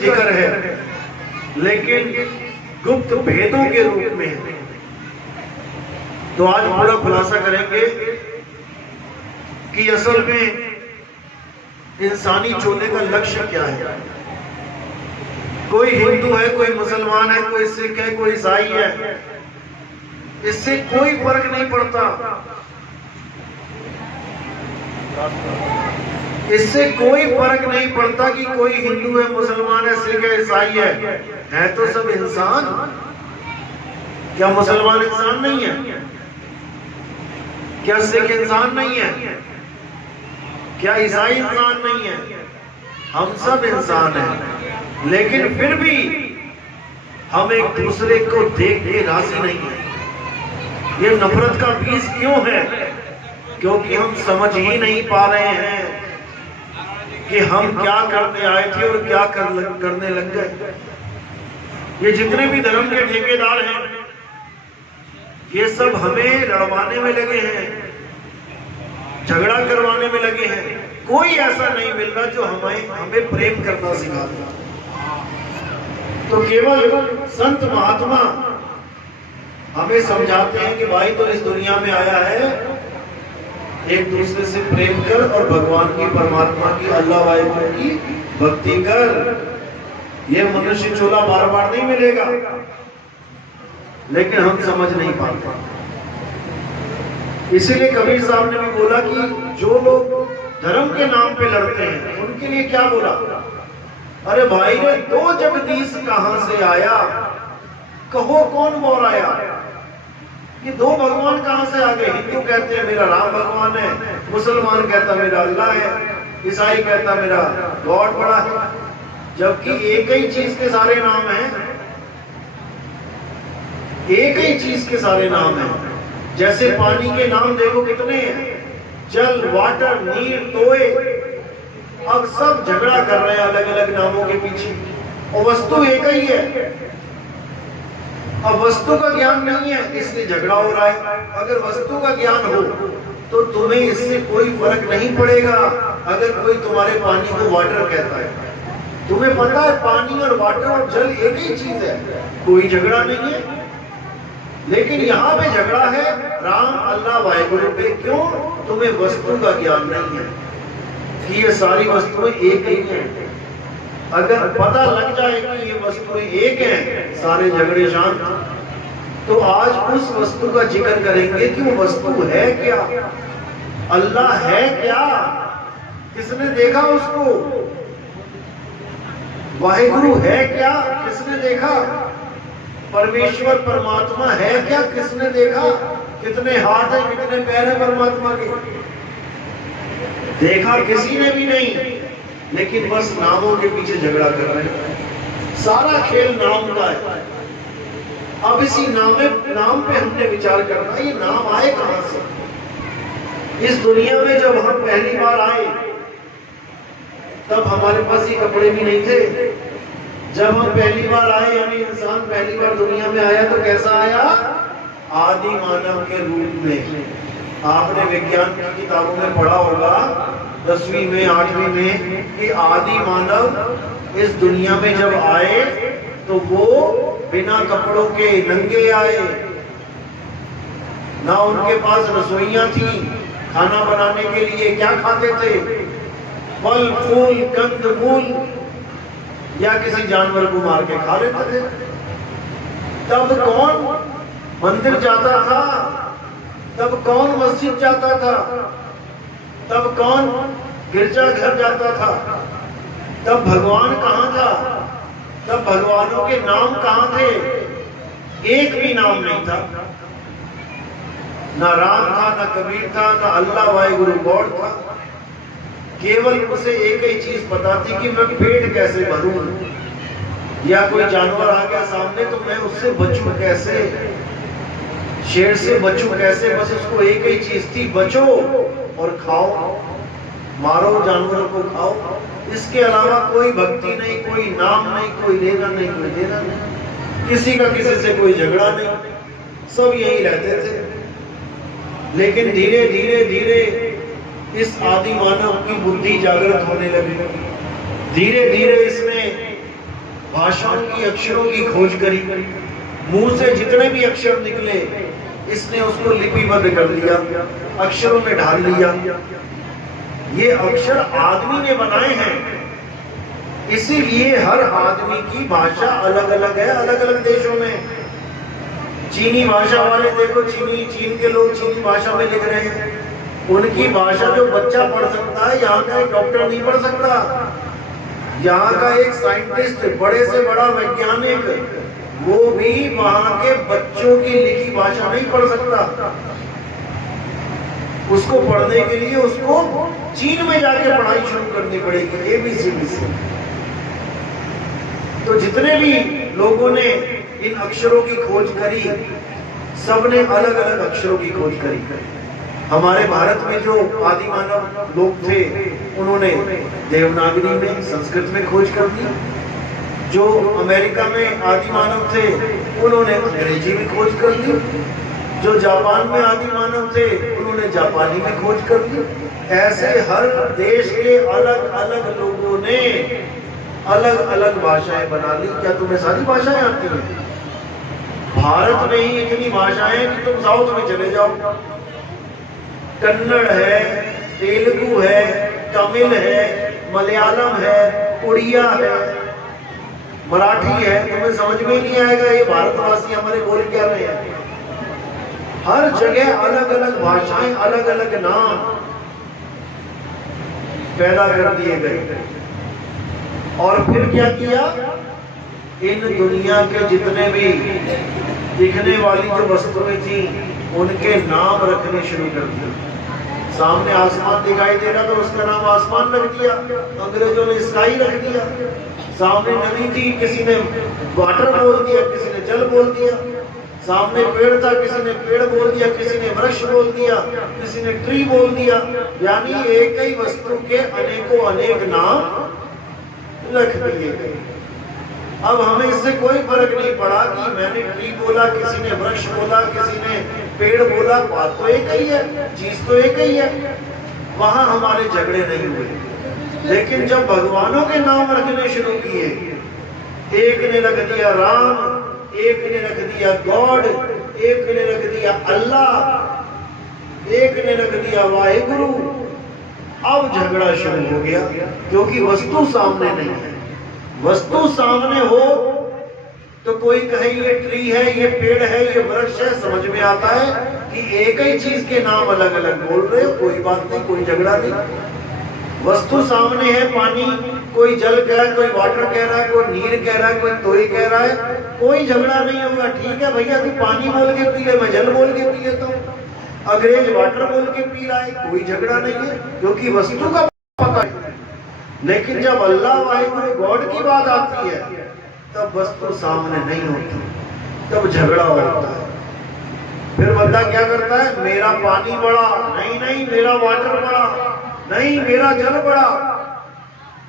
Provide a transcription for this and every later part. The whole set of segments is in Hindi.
जिक्र है, लेकिन गुप्त भेदों के रूप में है। तो आज पूरा खुलासा करेंगे कि असल में इंसानी चोले का लक्ष्य क्या है। कोई हिंदू है, कोई मुसलमान है, कोई सिख है, कोई ईसाई है, इससे कोई फर्क नहीं पड़ता। इससे कोई फर्क नहीं पड़ता कि कोई हिंदू है, मुसलमान है, सिख है, ईसाई है तो सब इंसान। क्या मुसलमान इंसान नहीं है? क्या सिख इंसान नहीं है? क्या ईसाई इंसान नहीं है? हम सब इंसान हैं, लेकिन फिर भी हम एक दूसरे को देख के राजी नहीं है। ये नफरत का बीज क्यों है? क्योंकि हम समझ ही नहीं पा रहे हैं कि हम क्या करने आए थे और क्या करने लग गए। ये जितने भी धर्म के ठेकेदार हैं, ये सब हमें लड़वाने में लगे हैं, झगड़ा करवाने में लगे हैं। कोई ऐसा नहीं मिल रहा जो हमें प्रेम करना सिखा दे। तो केवल संत महात्मा हमें समझाते हैं कि भाई तो इस दुनिया में आया है, एक दूसरे से प्रेम कर और भगवान की, परमात्मा की, अल्लाह वाहिगुरु की भक्ति कर। ये मनुष्य चोला बार बार नहीं मिलेगा, लेकिन हम समझ नहीं पाते। इसीलिए कबीर साहब ने भी बोला कि जो लोग धर्म के नाम पे लड़ते हैं, उनके लिए क्या बोला? अरे भाई रे, दो जगदीश कहां से आया, कहो कौन बोल आया? कि दो भगवान कहां से आ गए? हिंदू कहते हैं मेरा राम भगवान है, मुसलमान कहता मेरा अल्लाह है, ईसाई कहता मेरा गॉड बड़ा है, जबकि एक ही चीज के सारे नाम हैं। एक ही चीज के सारे नाम हैं। जैसे पानी के नाम देखो कितने हैं, जल, वाटर, नीर, टोए। अब सब झगड़ा कर रहे हैं अलग अलग नामों के पीछे, और वस्तु एक ही है। अब वस्तु का ज्ञान नहीं है, इसलिए झगड़ा हो रहा है। अगर वस्तु का ज्ञान हो तो तुम्हें इससे कोई फर्क नहीं पड़ेगा। अगर कोई तुम्हारे पानी को वाटर कहता है, तुम्हें पता है पानी और वाटर और जल एक ही चीज है, कोई झगड़ा नहीं है। लेकिन यहाँ पे झगड़ा है राम, अल्लाह, वाहिगुरु पे। क्यों? तुम्हें वस्तु का ज्ञान नहीं है कि ये सारी वस्तुएं एक ही हैं। अगर पता लग जाए कि ये वस्तुएं एक हैं, सारे झगड़े शांत। तो आज उस वस्तु का जिक्र करेंगे कि वो वस्तु है क्या, अल्लाह है क्या, किसने देखा उसको? वाहिगुरु है क्या, किसने देखा? परमेश्वर परमात्मा है क्या, किसने देखा? कितने हाथ है, कितने पैर है परमात्मा के? देखा किसी ने भी नहीं, लेकिन बस नामों के पीछे झगड़ा कर रहे हैं। सारा खेल नाम का है। अब इसी नाम पे हमने विचार करना, ये नाम आए कहां से? इस दुनिया में जब हम पहली बार आए, तब हमारे पास ये कपड़े भी नहीं थे। जब हम पहली बार आए, यानी इंसान पहली बार दुनिया में आया, तो कैसा आया? आदि मानव के रूप में। आपने विज्ञान की किताबों में पढ़ा होगा 10वीं में, 8वीं में, कि आदि मानव इस दुनिया में जब आए तो वो बिना कपड़ों के नंगे आए। ना उनके पास रसोइयां थी खाना बनाने के लिए। क्या खाते थे? फल, फूल, कंद मूल, या किसी जानवर को मार के खा लेते थे। तब कौन मंदिर जाता था? तब कौन मस्जिद जाता था? तब कौन गिरजा घर जाता था? तब भगवान कहां था? तब भगवानों के नाम कहां थे? एक भी नाम नहीं था। ना राम था, ना कबीर था, ना अल्लाह वाहिगुरु गॉड था। केवल उसे एक ही चीज पता थी कि मैं पेट कैसे भरूं, या कोई जानवर आ गया सामने तो मैं उससे बचूं कैसे, शेर से बचूं कैसे। बस उसको एक ही चीज थी, बचो और खाओ, मारो जानवरों को, खाओ। इसके अलावा कोई भक्ति नहीं, कोई नाम नहीं, कोई लेना नहीं, कोई देना नहीं, किसी का किसी से कोई झगड़ा नहीं, सब यही रहते थे। लेकिन धीरे धीरे धीरे इस आदि मानव की बुद्धि जागृत होने लगी। धीरे धीरे इसने की अक्षरों की खोज करी, मुंह से जितने भी अक्षर निकले इसने उसको लिपिबद्ध कर दिया, अक्षरों में ढाल लिया। ये अक्षर आदमी ने बनाए हैं, इसीलिए हर आदमी की भाषा अलग अलग है, अलग अलग देशों में। चीनी भाषा वाले देखो, चीन के लोग चीनी भाषा में लिख रहे हैं, उनकी भाषा जो बच्चा पढ़ सकता है, यहाँ का एक डॉक्टर नहीं पढ़ सकता। यहाँ का एक साइंटिस्ट, बड़े से बड़ा वैज्ञानिक, वो भी वहां के बच्चों की लिखी भाषा नहीं पढ़ सकता। उसको पढ़ने के लिए उसको चीन में जाके पढ़ाई शुरू करनी पड़ेगी, ABCD से। तो जितने भी लोगों ने इन अक्षरों की खोज करी, सबने अलग अलग अक्षरों की खोज करी। हमारे भारत में जो आदि मानव लोग थे, उन्होंने देवनागरी में, संस्कृत में खोज कर दी। जो अमेरिका में आदि मानव थे, उन्होंने अंग्रेजी में खोज कर दी। जो जापान में आदि मानव थे, उन्होंने जापानी में खोज कर दी। ऐसे हर देश के अलग अलग लोगों ने अलग अलग भाषाएं बना ली। क्या तुम्हें सारी भाषाएं आती हैं? भारत में ही इतनी भाषाएं कि तुम साउथ में चले जाओ, कन्नड़ है, तेलुगु है, तमिल है, मलयालम है, उड़िया है, मराठी है। तुम्हें समझ में नहीं आएगा ये भारतवासी हमारे बोल क्या रहे हैं। हर जगह अलग अलग भाषाएं, अलग अलग नाम पैदा कर दिए गए। और फिर क्या किया? इन दुनिया के जितने भी दिखने वाली जो वस्तुएं थी, उनके नाम रखने शुरू कर दिए। सामने आसमान दिखाई दे रहा तो उसका नाम आसमान रख दिया, अंग्रेजों ने स्काई रख दिया। सामने नदी थी, किसी ने वाटर बोल दिया, किसी ने जल बोल दिया। सामने पेड़ था, किसी ने पेड़ बोल दिया, किसी ने वृक्ष बोल दिया, किसी ने ट्री बोल दिया। यानी एक ही वस्तु के अनेकों अनेक नाम रख दिए गए। अब हमें इससे कोई फर्क नहीं पड़ा कि मैंने ट्री बोला, किसी ने वृक्ष बोला, किसी ने पेड़ बोला, बात तो एक ही है, चीज तो एक ही है। वहां हमारे झगड़े नहीं हुए। लेकिन जब भगवानों के नाम रखने शुरू किए, एक ने रख दिया राम, एक ने रख दिया गॉड, एक ने रख दिया अल्लाह, एक ने रख दिया वाहिगुरु, अब झगड़ा शुरू हो गया। क्योंकि वस्तु सामने नहीं है। वस्तु सामने हो तो कोई कहे ये ट्री है, ये पेड़ है, ये वृक्ष है, समझ में आता है कि एक ही चीज के नाम अलग अलग बोल रहे हो, कोई बात नहीं, कोई झगड़ा नहीं। वस्तु सामने है, पानी, कोई जल कह रहा है, कोई वाटर कह रहा है, कोई नीर कह रहा है, कोई तोई कह रहा है, कोई झगड़ा नहीं होगा। ठीक है भैया, तू पानी बोल के पी ले, मैं जल बोल के पी लेता हूँ। अंग्रेज वाटर बोल के पी रहा है, कोई झगड़ा नहीं है, क्योंकि वस्तु का पता है। लेकिन जब अल्लाह वाहिगुरु गॉड की बात आती है, तब वस्तु सामने नहीं होती, तब झगड़ा होता है। फिर बंदा क्या करता है? मेरा पानी बड़ा, नहीं नहीं मेरा वाटर बड़ा, नहीं मेरा जल बड़ा।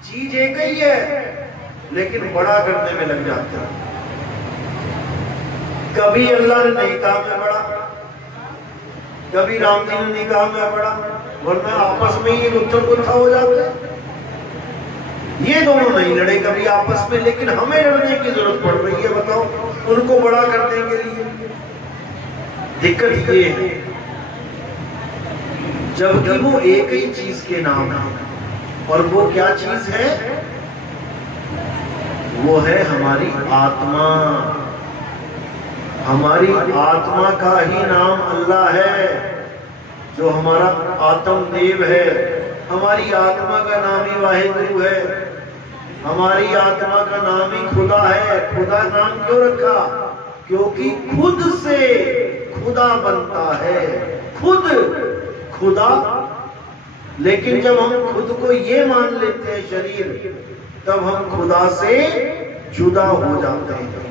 चीज एक ही है, लेकिन बड़ा करने में लग जाता है। कभी अल्लाह ने नहीं कहा मैं बड़ा, कभी राम जी ने नहीं कहा मैं बड़ा, वरना आपस में ही गुत्थम गुत्था हो जाता है। ये दोनों नहीं लड़े कभी आपस में, लेकिन हमें लड़ने की जरूरत पड़ रही है। बताओ, उनको बड़ा करने के लिए। दिक्कत ये है, जबकि वो एक ही चीज के नाम है, और वो क्या चीज है? वो है हमारी आत्मा। हमारी आत्मा का ही नाम अल्लाह है, जो हमारा आत्म देव है। हमारी आत्मा का नाम ही वाहिगुरु है, हमारी आत्मा का नाम ही खुदा है। खुदा नाम क्यों रखा? क्योंकि खुद से खुदा बनता है, खुद खुदा। लेकिन जब हम खुद को ये मान लेते हैं शरीर, तब हम खुदा से जुदा हो जाते हैं।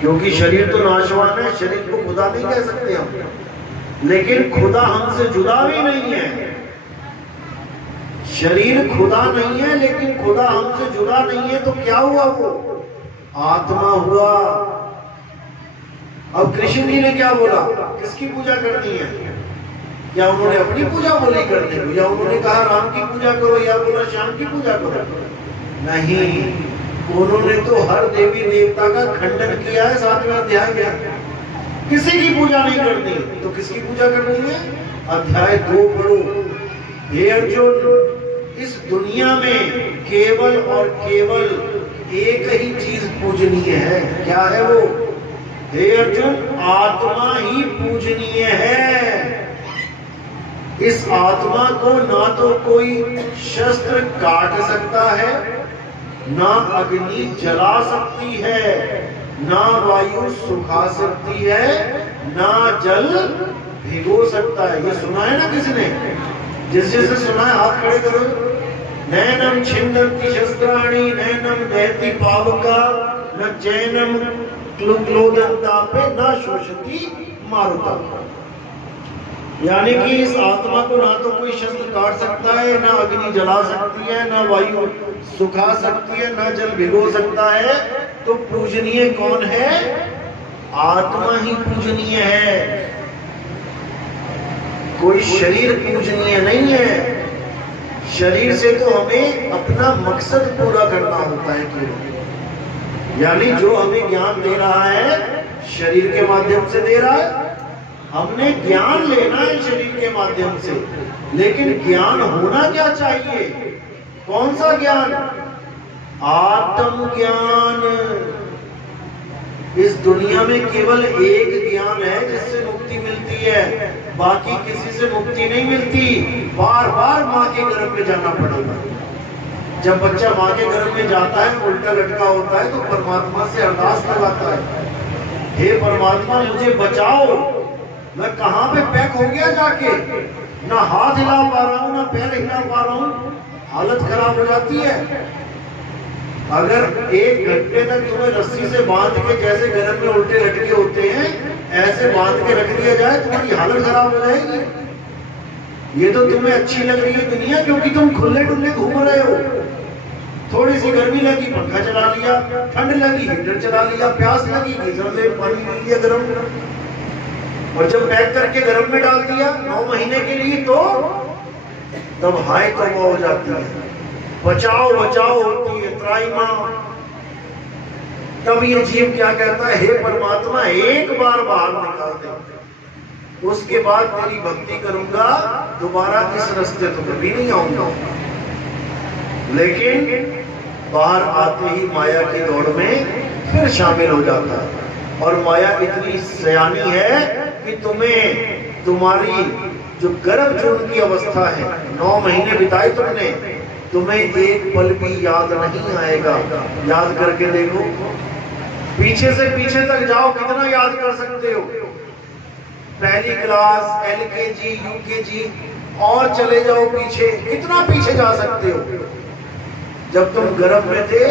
क्योंकि शरीर तो नाशवान है, शरीर को खुदा नहीं कह सकते हम। लेकिन खुदा हमसे जुदा भी नहीं है। शरीर खुदा नहीं है, लेकिन खुदा हमसे जुदा नहीं है। तो क्या हुआ? वो आत्मा हुआ। अब कृष्ण जी ने क्या बोला? किसकी पूजा करनी है? क्या उन्होंने अपनी पूजा बोली करने को, या उन्होंने कहा राम की पूजा करो, या बोला श्याम की पूजा करो? नहीं, उन्होंने तो हर देवी देवता का खंडन किया है 7वें अध्याय में। किसी की पूजा नहीं करनी तो किसकी पूजा करनी है? अध्याय 2 पढ़ो। हे अर्जुन, इस दुनिया में केवल और केवल एक ही चीज पूजनीय है। क्या है वो? हे अर्जुन, आत्मा ही पूजनीय है। इस आत्मा को ना तो कोई शस्त्र काट सकता है, ना अग्नि जला सकती है, ना वायु सुखा सकती है, ना जल भिगो सकता है। ये सुना है ना किसी ने? जिससे सुना है हाथ खड़े करो। नैनम छिन्नन्ति शस्त्राणि नैनम दहति पावका न चैनम क्लोदन्तापे न शोषति मारुता। यानी कि इस आत्मा को ना तो कोई शस्त्र काट सकता है, ना अग्नि जला सकती है, ना वायु सुखा सकती है, ना जल भिगो सकता है। तो पूजनीय कौन है? आत्मा ही पूजनीय है, कोई शरीर पूजनीय नहीं है। शरीर से तो हमें अपना मकसद पूरा करना होता है केवल। यानी जो हमें ज्ञान दे रहा है शरीर के माध्यम से दे रहा है। हमने ज्ञान लेना है शरीर के माध्यम से, लेकिन ज्ञान होना क्या चाहिए? कौन सा ज्ञान? आत्म ज्ञान। इस दुनिया में केवल एक ज्ञान है जिससे मुक्ति मिलती है, बाकी किसी से मुक्ति नहीं मिलती। बार बार माँ के गर्भ में जाना पड़ेगा। जब बच्चा माँ के गर्भ में जाता है, उल्टा लटका होता है, तो परमात्मा से अरदास लगाता है, हे परमात्मा मुझे बचाओ, मैं कहाँ पे पैक हो गया जाके, ना हाथ हिला पा रहा हूँ, ना पैर हिला पा रहा हूँ। हालत खराब हो जाती है। अगर 1 घंटे तक तुम्हें रस्सी से बांध के, जैसे गर्भ में उल्टे लटके होते हैं, ऐसे बांध के रख दिया जाए, तुम्हारी हालत खराब हो जाएगी। ये तो तुम्हें अच्छी लग रही है दुनिया, क्योंकि तुम खुले डुल्ले घूम रहे हो। थोड़ी सी गर्मी लगी, पंखा चला लिया, ठंड लगी, हीटर चला लिया, प्यास लगी, गीजर से पानी पी लिया गर्म, और जब पैक करके गर्म में डाल दिया 9 महीने के लिए, तो तब हाय तौबा हो जाती है, बचाओ बचाओ होती है, त्राई मां। तब ये जीव क्या कहता है? हे परमात्मा, एक बार बाहर निकाल दे, उसके बाद तेरी भक्ति करूंगा, दोबारा इस रास्ते तो कभी नहीं आऊंगा। लेकिन बाहर आते ही माया की दौड़ में फिर शामिल हो जाता है। और माया इतनी सयानी है कि तुम्हें, तुम्हारी जो गर्भ जून की अवस्था है, 9 महीने बिताए तुमने, तुम्हें एक पल भी याद नहीं आएगा। याद करके देखो, पीछे से पीछे तक जाओ, कितना याद कर सकते हो? पहली क्लास, LKG, UKG, और चले जाओ पीछे, कितना पीछे जा सकते हो? जब तुम गर्भ में थे,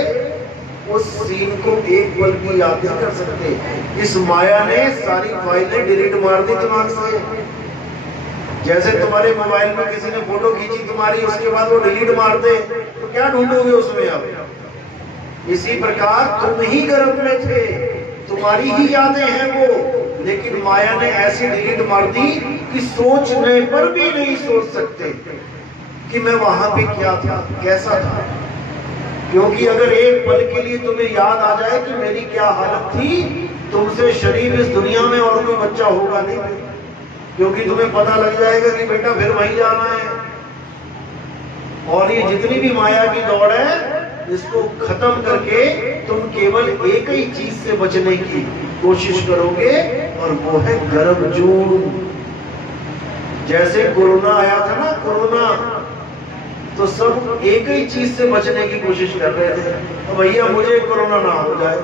उस सीन को एक पल भी याद नहीं कर सकते। इस माया ने सारी फाइलें डिलीट मार दी दिमाग से। जैसे तुम्हारे मोबाइल में किसी ने फोटो खींची तुम्हारी, उसके बाद वो डिलीट मार दे, तो क्या ढूंढोगे उसमें अब? इसी प्रकार तुम ही गर्भ में थे, तुम्हारी ही यादें हैं वो, लेकिन माया ने ऐसी डिलीट मार दी कि सोचने पर भी नहीं सोच सकते कि मैं वहां पे क्या था, कैसा था। क्योंकि अगर एक पल के लिए तुम्हें याद आ जाए कि मेरी क्या हालत थी, तुमसे शरीर इस दुनिया में और कोई बच्चा होगा नहीं, क्योंकि तुम्हें पता लग जाएगा कि बेटा फिर वहीं जाना है। और ये जितनी भी माया की दौड़ है, इसको खत्म करके तुम केवल एक ही चीज से बचने की कोशिश करोगे, और वो है गर्भ जून। जैसे कोरोना आया था ना, कोरोना, तो सब एक ही चीज से बचने की कोशिश कर रहे थे, तो भैया मुझे कोरोना ना हो जाए।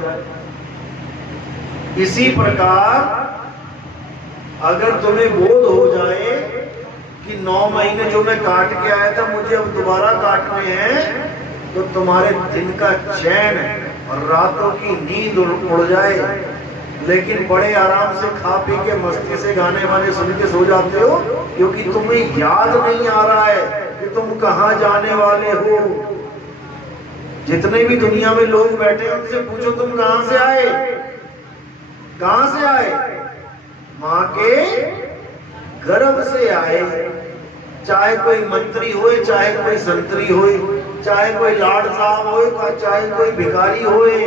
इसी प्रकार अगर तुम्हें बोध हो जाए कि 9 महीने जो मैं काट के आया था, मुझे अब दोबारा काटने हैं, तो तुम्हारे दिन का चैन और रातों की नींद उड़ जाए। लेकिन बड़े आराम से खा पी के मस्ती से गाने वाने सुन के सो जाते हो, क्योंकि तुम्हें याद नहीं आ रहा है कि तुम कहां जाने वाले हो। जितने भी दुनिया में लोग बैठे हैं, उनसे पूछो तुम कहां से आए? कहां से आए? मां के गर्भ से आए। चाहे कोई मंत्री होए, चाहे कोई संतरी होए, चाहे कोई लाड साहब हो, चाहे कोई भिखारी होए,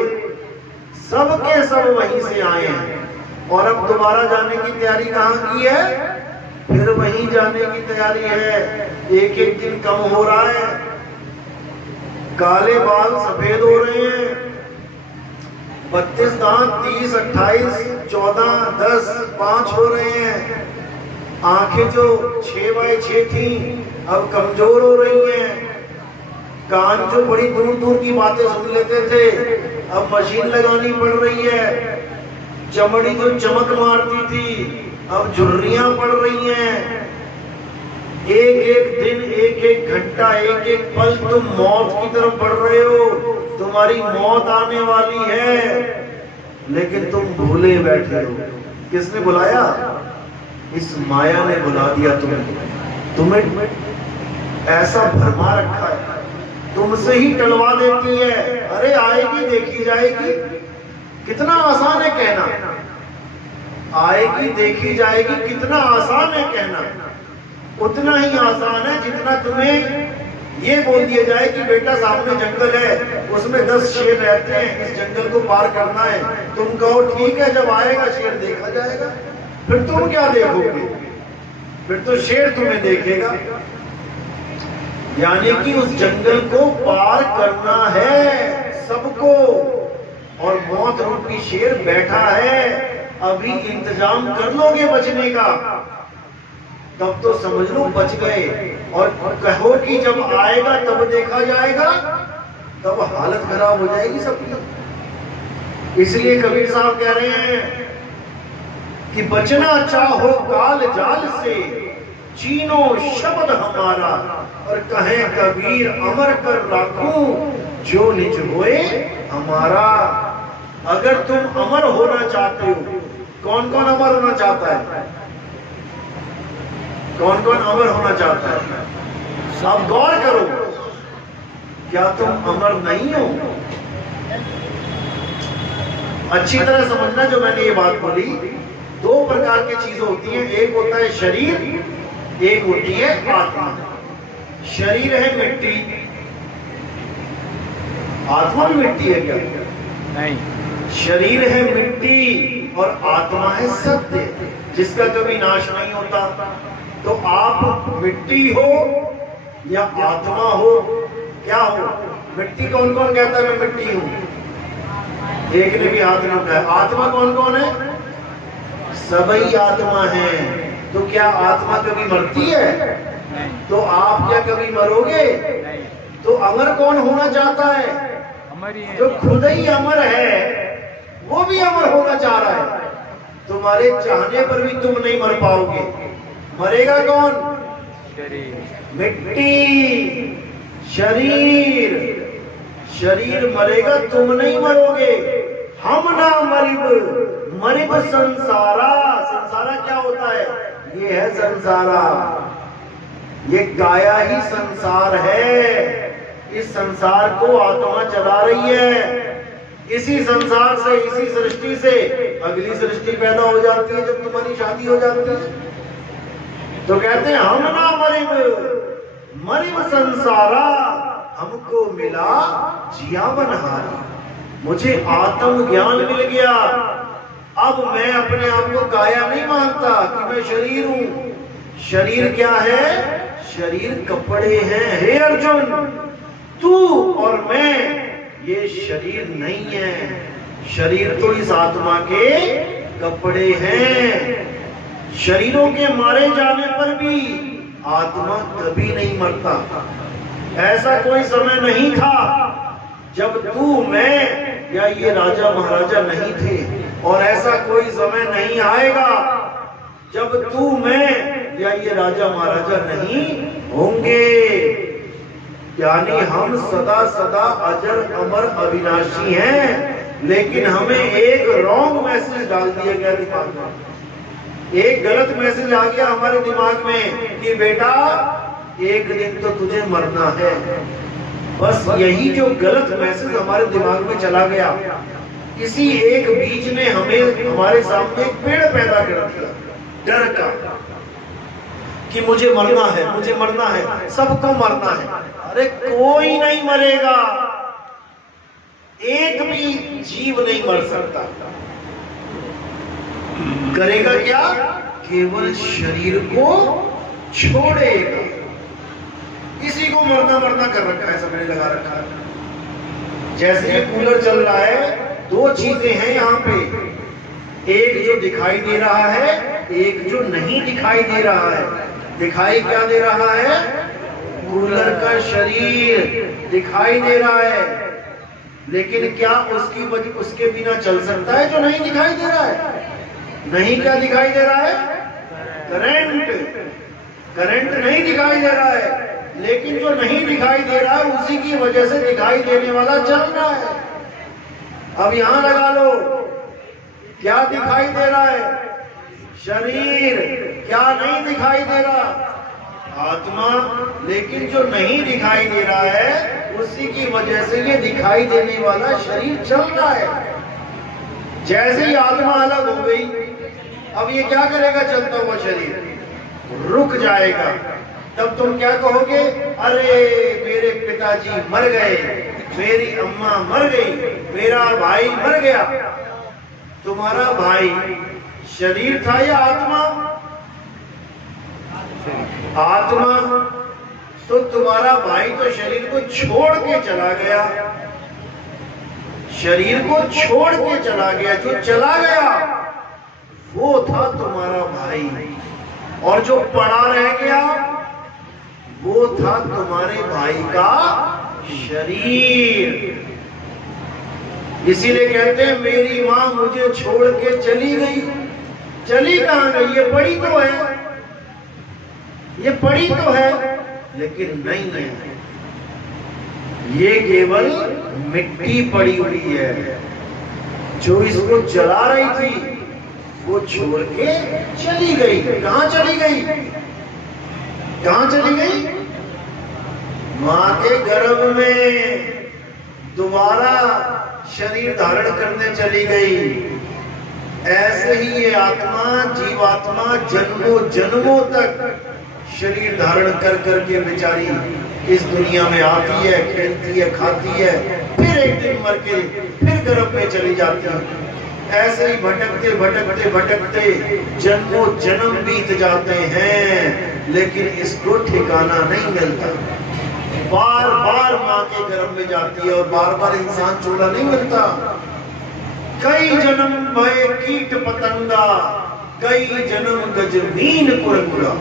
सब के सब वहीं से आए हैं। और अब दोबारा जाने की तैयारी कहाँ की है? फिर वहीं जाने की तैयारी है। एक एक दिन कम हो रहा है, काले बाल सफेद हो रहे हैं, 32 दांत 30, 28, 14, 10, 5 हो रहे हैं। आंखें जो 6x6 थी अब कमजोर हो रही हैं। कान जो बड़ी दूर दूर की बातें सुन लेते थे अब मशीन लगानी पड़ रही है। चमड़ी जो चमक मारती थी अब झुर्रियां पड़ रही हैं। एक एक दिन, एक एक घंटा, एक एक पल तुम मौत की तरफ बढ़ रहे हो। तुम्हारी मौत आने वाली है, लेकिन तुम भूले बैठे हो। किसने बुलाया? इस माया ने बुला दिया तुम्हें ऐसा भरमा रखा है, तुमसे ही टलवा देती है। अरे आएगी देखी जाएगी, कितना आसान है कहना, आएगी देखी जाएगी, कितना आसान है कहना। उतना ही आसान है जितना तुम्हें ये बोल दिया जाए कि बेटा सामने जंगल है, उसमें 10 शेर रहते हैं, इस जंगल को पार करना है। तुम कहो ठीक है, जब आएगा शेर देखा जाएगा। फिर तुम क्या देखोगे? फिर तो शेर तुम्हें देखेगा। यानी कि उस जंगल को पार करना है सबको, और मौत रूपी शेर बैठा है। अभी इंतजाम कर लोगे बचने का, तब तो समझ लो बच गए। और कहो कि जब आएगा तब देखा जाएगा, तब हालत खराब हो जाएगी सबकी। इसलिए कबीर साहब कह रहे हैं कि बचना चाहो काल जाल से, चीनो शब्द हमारा, और कहे कबीर अमर कर राखूं जो निज होए हमारा। अगर तुम अमर होना चाहते हो, कौन कौन अमर होना चाहता है? कौन कौन अमर होना चाहता है? अब गौर करो, क्या तुम अमर नहीं हो? अच्छी तरह समझना जो मैंने ये बात बोली। 2 प्रकार की चीजें होती हैं, एक होता है शरीर, एक होती है आत्मा। शरीर है मिट्टी, आत्मा भी मिट्टी है क्या? नहीं। शरीर है मिट्टी और आत्मा है सत्य, जिसका कभी नाश नहीं होता। तो आप मिट्टी हो या आत्मा हो? क्या हो? मिट्टी कौन कौन कहता है मैं मिट्टी हूं? एक ने भी हाथ नहीं उठाया। आत्मा कौन कौन है? सभी आत्मा है। तो क्या आत्मा कभी मरती है? नहीं। तो आप क्या कभी मरोगे? नहीं। तो अमर कौन होना चाहता है? अमर ही है। जो खुद ही अमर है वो भी अमर होना चाह रहा है। तुम्हारे चाहने पर भी तुम नहीं मर पाओगे। मरेगा कौन? शरीर। मिट्टी, शरीर, शरीर मरेगा, तुम नहीं मरोगे। हम ना मरिब, मरिब संसारा। संसारा क्या होता है? ये है संसारा, ये गाया ही संसार है। इस संसार को आत्मा चला रही है। इसी संसार से, इसी सृष्टि से अगली सृष्टि पैदा हो जाती है जब तुम्हारी शादी हो जाती है। तो कहते हैं हम ना मरिब, मरिब संसारा, हमको मिला जियावनहारा। मुझे आत्म ज्ञान मिल गया। अब मैं अपने आप को काया नहीं मानता कि मैं शरीर हूं। शरीर क्या है? शरीर कपड़े हैं। हे अर्जुन, तू और मैं ये शरीर नहीं है। शरीर तो इस आत्मा के कपड़े हैं। शरीरों के मारे जाने पर भी आत्मा कभी नहीं मरता। ऐसा कोई समय नहीं था जब तू, मैं या ये राजा महाराजा नहीं थे, और ऐसा कोई समय नहीं आएगा जब तू, मैं या ये राजा महाराजा नहीं होंगे। यानी हम सदा सदा अजर अमर अविनाशी हैं। लेकिन हमें एक रॉन्ग मैसेज डाल दिया गया दिमाग में। एक गलत मैसेज आ गया हमारे दिमाग में कि बेटा एक दिन तो तुझे मरना है। बस यही जो गलत मैसेज हमारे दिमाग में चला गया, इसी एक बीज ने हमें, हमारे सामने एक पेड़ पैदा कर दिया डर का, कि मुझे मरना है, मुझे मरना है, सबको मरना है। अरे कोई नहीं मरेगा, एक भी जीव नहीं मर सकता। करेगा क्या? केवल शरीर को छोड़ेगा। किसी को मरना मरना कर रखा है, सबने लगा रखा है। जैसे ये कूलर चल रहा है, दो चीजें हैं यहाँ पे, एक जो दिखाई दे रहा है, एक जो नहीं दिखाई दे रहा है। दिखाई क्या दे रहा है? कूलर का शरीर दिखाई दे रहा है, लेकिन क्या उसकी वजह उसके बिना चल सकता है जो नहीं दिखाई दे रहा है? नहीं, क्या दिखाई दे रहा है? करंट। करंट नहीं दिखाई दे रहा है, लेकिन जो नहीं दिखाई दे रहा है उसी की वजह से दिखाई देने वाला चल रहा है। अब यहां लगा लो, क्या दिखाई दे रहा है? शरीर। क्या नहीं दिखाई दे रहा? आत्मा। लेकिन जो नहीं दिखाई दे रहा है उसी की वजह से ये दिखाई देने वाला शरीर चल रहा है। जैसे ही आत्मा अलग हो गई, अब ये क्या करेगा? चलता हुआ शरीर रुक जाएगा। तब तुम क्या कहोगे? अरे मेरे पिताजी मर गए, मेरी अम्मा मर गई, मेरा भाई मर गया। तुम्हारा भाई शरीर था या आत्मा? आत्मा। तो तुम्हारा भाई तो शरीर को छोड़ के चला गया, शरीर को छोड़ के चला गया। जो चला गया वो था तुम्हारा भाई, और जो पड़ा रह गया वो था तुम्हारे भाई का शरीर। इसीलिए कहते हैं मेरी माँ मुझे छोड़ के चली गई। चली कहां गई? ये पड़ी तो है, ये पड़ी तो है, लेकिन नहीं है, ये केवल मिट्टी पड़ी हुई है। जो इसको जला रही थी वो छोड़ के चली गई। कहां चली गई? कहां चली गई? मां के गर्भ में दोबारा शरीर धारण करने चली गई। ऐसे ही ये आत्मा, जीवात्मा जन्मों जन्मों तक शरीर धारण कर करके बेचारी इस दुनिया में आती है, खेलती है, खाती है, फिर एक दिन मर के फिर गर्भ में चली जाती है। ऐसे ही भटकते भटकते भटकते जन्मों जन्म बीत जाते हैं, लेकिन इसको ठिकाना नहीं मिलता। बार बार माँ के गर्भ में जाती है और बार बार इंसान छोड़ा नहीं मिलता। कई जन्म भय कीट पतंगा, कई जन्म गजमीन कुरकुरा।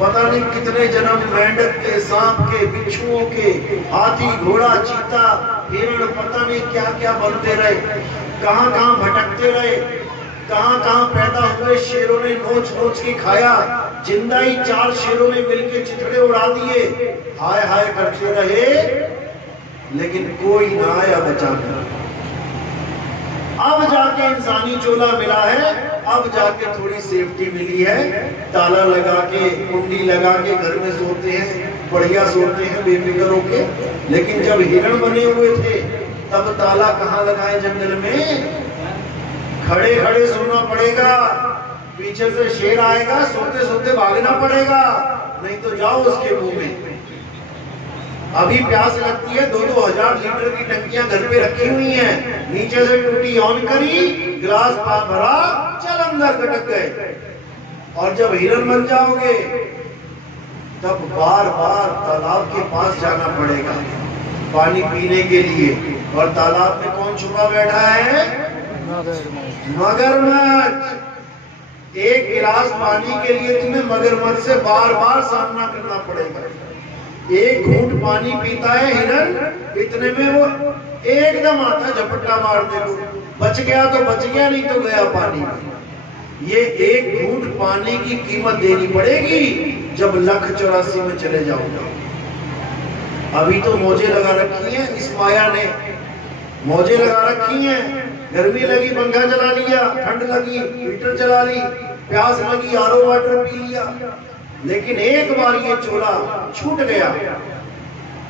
पता नहीं कितने जन्म मेंढक के, सांप के, बिच्छुओं के, हाथी, घोड़ा, चीता, हिरण, पता नहीं क्या क्या बनते रहे, कहां कहां भटकते रहे, कहां कहां पैदा हुए। शेरों ने नोच नोच के खाया, जिंदा ही 4 शेरों ने मिलकर चिथड़े उड़ा दिए, हाय हाय करते रहे, लेकिन कोई ना आया बचाने। अब जाके इंसानी चोला मिला है, अब जाके थोड़ी सेफ्टी मिली है। ताला लगा के, कुंडी लगा के घर में सोते हैं, बढ़िया सोते हैं बेफिक्र होके। लेकिन जब हिरण बने हुए थे तब ताला कहाँ लगाए? जंगल में। खड़े खड़े सोना पड़ेगा, पीछे से शेर आएगा, सोते सोते भागना पड़ेगा, नहीं तो जाओ उसके मुंह में। अभी प्यास लगती है, 2-2 हजार लीटर की टंकियां घर पे रखी हुई हैं, नीचे से टूटी ऑन करी, गिलास भरा, चल अंदर कटक गए। और जब हिरण बन जाओगे तब बार बार तालाब के पास जाना पड़ेगा पानी पीने के लिए। और तालाब में कौन छुपा बैठा है? मगरमच्छ। एक गिलास पानी के लिए तुम्हें मगरमच्छ से बार बार सामना करना पड़ेगा। एक घूंट पानी पीता है हिरण, इतने में वो एकदम आता है झपट्टा मारने को। बच गया तो बच गया, नहीं तो गया पानी में। ये एक घूंट पानी की कीमत देनी पड़ेगी जब 1,84 में चले जाओगे। अभी तो मौजे लगा रखी हैं, इस माया ने मौजे लगा रखी हैं। गर्मी लगी पंखा चला लिया, ठंड लगी हीटर चला ली, प्यास लगी आरओ वाटर पी लिया। लेकिन एक बार ये चोला छूट गया,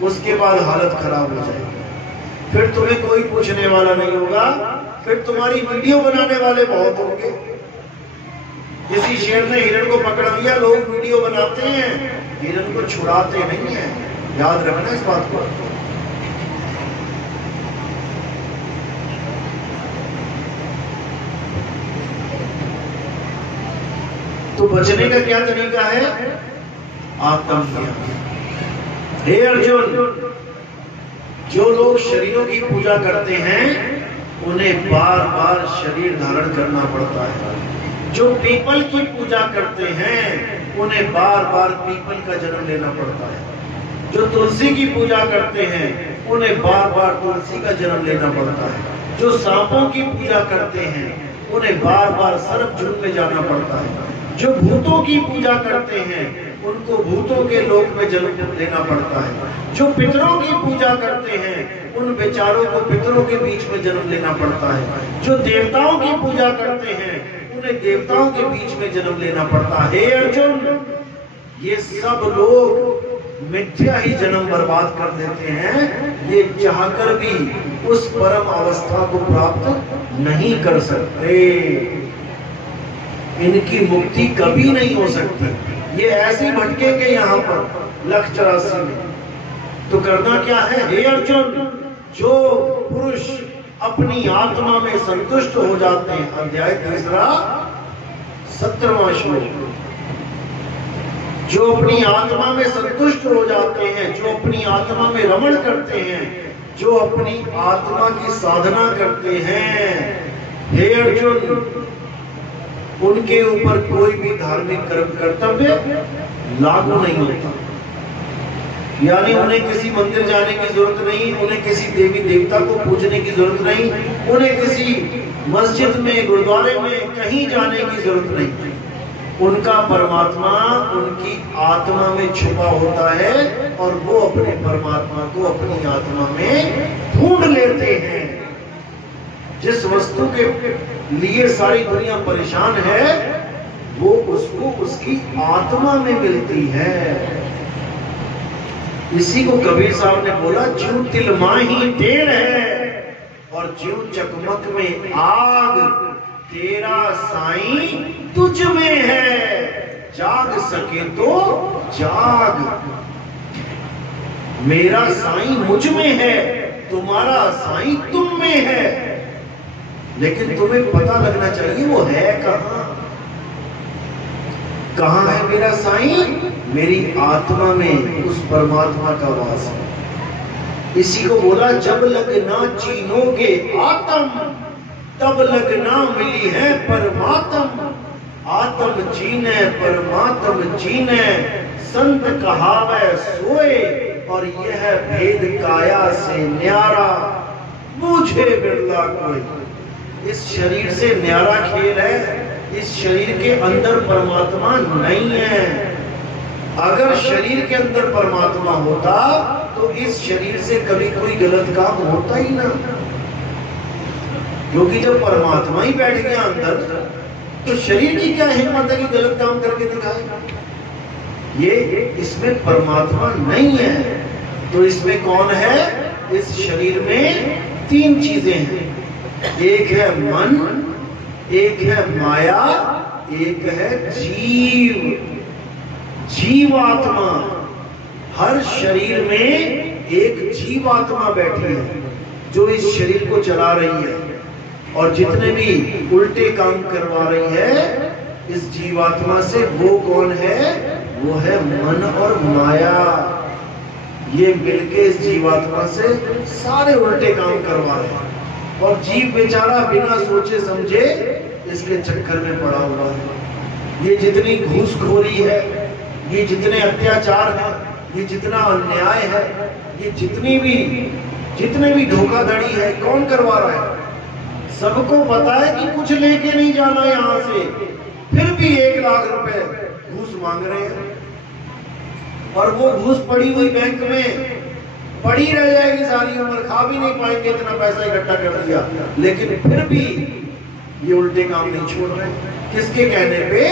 उसके बाद हालत खराब हो जाएगी। फिर तुम्हें कोई पूछने वाला नहीं होगा, फिर तुम्हारी वीडियो बनाने वाले बहुत होंगे। किसी शेर ने हिरण को पकड़ लिया, लोग वीडियो बनाते हैं, हिरण को छुड़ाते नहीं है। याद रखना इस बात को। तो बचने का क्या तरीका है? आत्मज्ञान। हे अर्जुन, जो लोग शरीरों की पूजा करते हैं उन्हें बार बार शरीर धारण करना पड़ता है। जो पीपल की पूजा करते हैं उन्हें बार बार पीपल का जन्म लेना पड़ता है। जो तुलसी की पूजा करते हैं उन्हें बार बार तुलसी का जन्म लेना पड़ता है। जो सांपों की पूजा करते हैं उन्हें बार बार सर्प झुंड में जाना पड़ता है। जो भूतों की पूजा करते हैं उनको भूतों के लोक में जन्म लेना पड़ता है। जो पितरों की पूजा करते हैं उन बेचारों को पितरों के बीच में जन्म लेना पड़ता है। जो देवताओं की पूजा करते हैं उन्हें देवताओं के बीच में जन्म लेना पड़ता है। हे अर्जुन, ये सब लोग मिथ्या ही जन्म बर्बाद कर देते हैं। ये चाहकर भी उस परम अवस्था को प्राप्त नहीं कर सकते। इनकी मुक्ति कभी नहीं हो सकती। ये ऐसे भटकेंगे यहाँ पर 1,84 में। तो करना क्या है? हे अर्जुन, जो पुरुष अपनी आत्मा में संतुष्ट हो जाते हैं, अध्याय 3 17वां श्लोक, जो अपनी आत्मा में संतुष्ट हो जाते हैं, जो अपनी आत्मा में रमण करते हैं, जो अपनी आत्मा की साधना करते हैं, हे अर्जुन, उनके ऊपर कोई भी धार्मिक कर्तव्य लागू नहीं होता। यानी उन्हें किसी मंदिर जाने की जरूरत नहीं, उन्हें किसी देवी देवता को पूजने की जरूरत नहीं, उन्हें किसी मस्जिद में, गुरुद्वारे में कहीं जाने की जरूरत नहीं। उनका परमात्मा उनकी आत्मा में छुपा होता है और वो अपने परमात्मा को अपनी आत्मा में ढूंढ लेते हैं। जिस वस्तु के लिए सारी दुनिया परेशान है वो उसको उसकी आत्मा में मिलती है। इसी को कबीर साहब ने बोला, ज्यों तिल माही टेढ़ है और ज्यों चकमक में आग, तेरा साईं तुझ में है, जाग सके तो जाग। मेरा साईं मुझ में है, तुम्हारा साईं तुम में है, लेकिन तुम्हें पता लगना चाहिए वो है कहां। कहां है मेरा साईं? मेरी आत्मा में उस परमात्मा का वास है। इसी को बोला, जब लगना चीनोगे आत्म तब लगना मिली है परमात्म। आत्म चीने परमात्म चीने, संत कहावे सोए, और यह भेद काया से न्यारा, बूझे बिरला कोई। इस शरीर से न्यारा खेल है। इस शरीर के अंदर परमात्मा नहीं है। अगर शरीर के अंदर परमात्मा होता तो इस शरीर से कभी कोई गलत काम होता ही ना, क्योंकि जब परमात्मा ही बैठ गया अंदर तो शरीर की क्या हिम्मत है कि गलत काम करके दिखाएगा। ये इसमें परमात्मा नहीं है। तो इसमें कौन है? इस शरीर में तीन चीजें हैं। एक है मन, एक है माया, एक है जीव, जीवात्मा। हर शरीर में एक जीवात्मा बैठी है जो इस शरीर को चला रही है, और जितने भी उल्टे काम करवा रही है इस जीवात्मा से, वो कौन है? वो है मन और माया। ये मिलके इस जीवात्मा से सारे उल्टे काम करवा रहे हैं, और जीव बेचारा बिना सोचे समझे इसके चक्कर में पड़ा हुआ है। ये जितनी घूसखोरी है, ये जितने अत्याचार है, ये जितना अन्याय है, ये जितने भी धोखाधड़ी है, कौन करवा रहा है? सबको पता है कि कुछ लेके नहीं जाना यहां से, फिर भी 1 लाख रुपए घूस मांग रहे हैं, और वो घूस पड़ी हुई बैंक में पड़ी रह जाएगी सारी उम्र, खा भी नहीं पाएंगे, इतना पैसा इकट्ठा कर दिया, लेकिन फिर भी ये उल्टे काम नहीं छोड़ रहे। किसके कहने पे?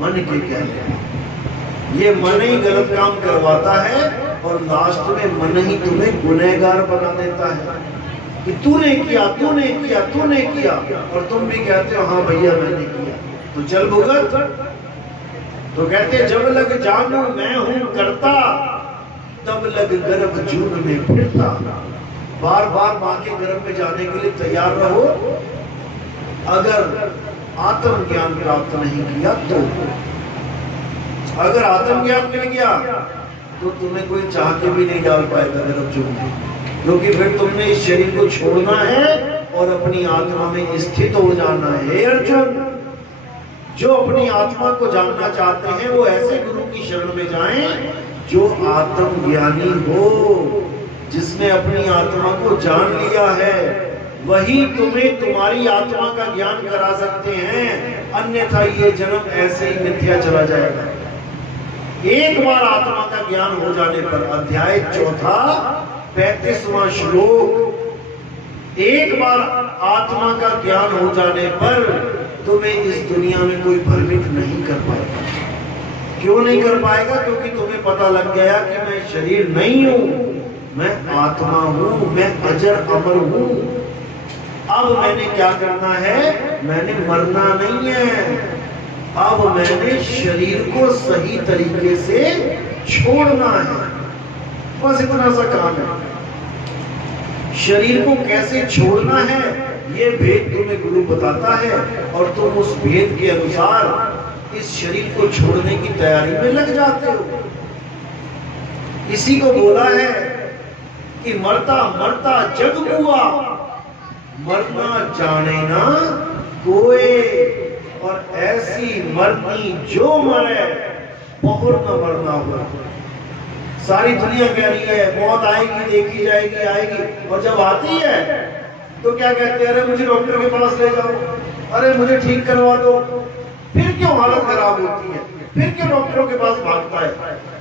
मन के कहने पे। ये मन ही गलत काम करवाता है, और लास्ट में मन ही तुम्हें गुनहगार बना देता है कि तूने किया, तूने किया, तूने किया, और तुम भी कहते हो हाँ भैया मैंने किया, तो चल भुगत। तो कहते जब लग जानू मैं हूं करता, तब लग गर्भ जून में फिरता। बार बार मां के गर्भ में जाने के लिए तैयार रहो। अगर आत्मज्ञान प्राप्त नहीं किया तो, अगर आत्मज्ञान मिल गया तो तुम्हें कोई चाह के भी नहीं डाल पाएगा गर्भ जून में, क्योंकि फिर तुमने इस शरीर को छोड़ना है और अपनी आत्मा में स्थित हो जाना है। अर्जुन, जो अपनी आत्मा को जानना चाहते हैं वो ऐसे गुरु की शरण में जाएं जो आत्मज्ञानी हो, जिसने अपनी आत्मा को जान लिया है। वही तुम्हें तुम्हारी आत्मा का ज्ञान करा सकते हैं, अन्यथा ये जन्म ऐसे ही मिथ्या चला जाएगा। एक बार आत्मा का ज्ञान हो जाने पर, अध्याय 4 35वां श्लोक, एक बार आत्मा का ज्ञान हो जाने पर तुम्हें इस दुनिया में कोई भ्रमित नहीं कर पाएगा। क्यों नहीं कर पाएगा? क्योंकि तुम्हें पता लग गया कि मैं शरीर नहीं हूं, मैं आत्मा हूं, मैं अजर अमर हूं। अब मैंने क्या करना है? मैंने मरना नहीं है, अब मैंने शरीर को सही तरीके से छोड़ना है। बस इतना सा काम है। शरीर को कैसे छोड़ना है ये भेद तुम्हें गुरु बताता है, और तुम उस भेद के अनुसार इस शरीर को छोड़ने की तैयारी में लग जाते हो। इसी को बोला है कि मरता मरता जग हुआ, मरना जाने ना कोई, और ऐसी मरनी जो मरे बहुर न मरना हुआ। सारी दुनिया कह रही है मौत आएगी, देखी जाएगी, आएगी, और जब आती है तो क्या कहते हैं? अरे मुझे डॉक्टर के पास ले जाओ, अरे मुझे ठीक करवा दो। फिर क्यों हालत खराब होती है? फिर क्यों डॉक्टरों के पास भागता है?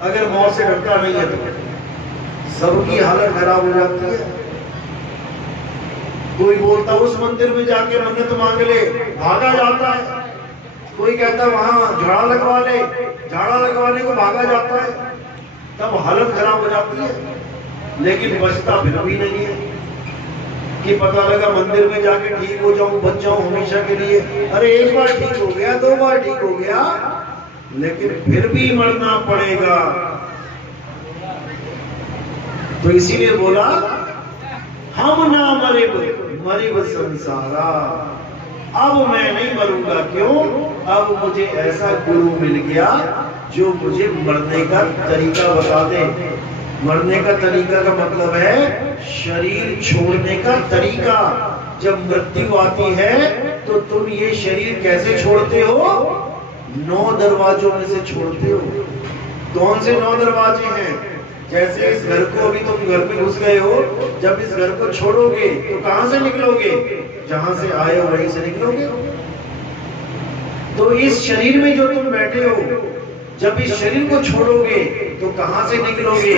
अगर मौत से डरता नहीं है तो सबकी हालत खराब हो जाती है। कोई बोलता उस मंदिर में जाके मन्नत मांग ले, भागा जाता है। कोई कहता वहां झाड़ा लगवा ले, झाड़ा लगवाने को भागा जाता है, तब हालत खराब हो जाती है। लेकिन बचता फिर भी नहीं है कि पता लगा मंदिर में जाके ठीक हो जाऊं, बच जाऊं हमेशा के लिए। अरे एक बार ठीक हो गया, 2 बार ठीक हो गया, लेकिन फिर भी मरना पड़ेगा। तो इसीलिए बोला हम ना मरे मरिब संसारा। अब मैं नहीं मरूंगा। क्यों? अब मुझे ऐसा गुरु मिल गया जो मुझे मरने का तरीका बता दे। मरने का तरीका का मतलब है शरीर छोड़ने का तरीका। जब मृत्यु आती है तो तुम ये शरीर कैसे छोड़ते हो? 9 दरवाजों में से छोड़ते हो। कौन से 9 दरवाजे हैं? जैसे इस घर को, अभी तुम घर में घुस गए हो, जब इस घर को छोड़ोगे तो कहां से निकलोगे? जहां से आए हो वहीं से निकलोगे। तो इस शरीर में जो तुम बैठे हो, जब इस शरीर को छोड़ोगे तो कहां से निकलोगे?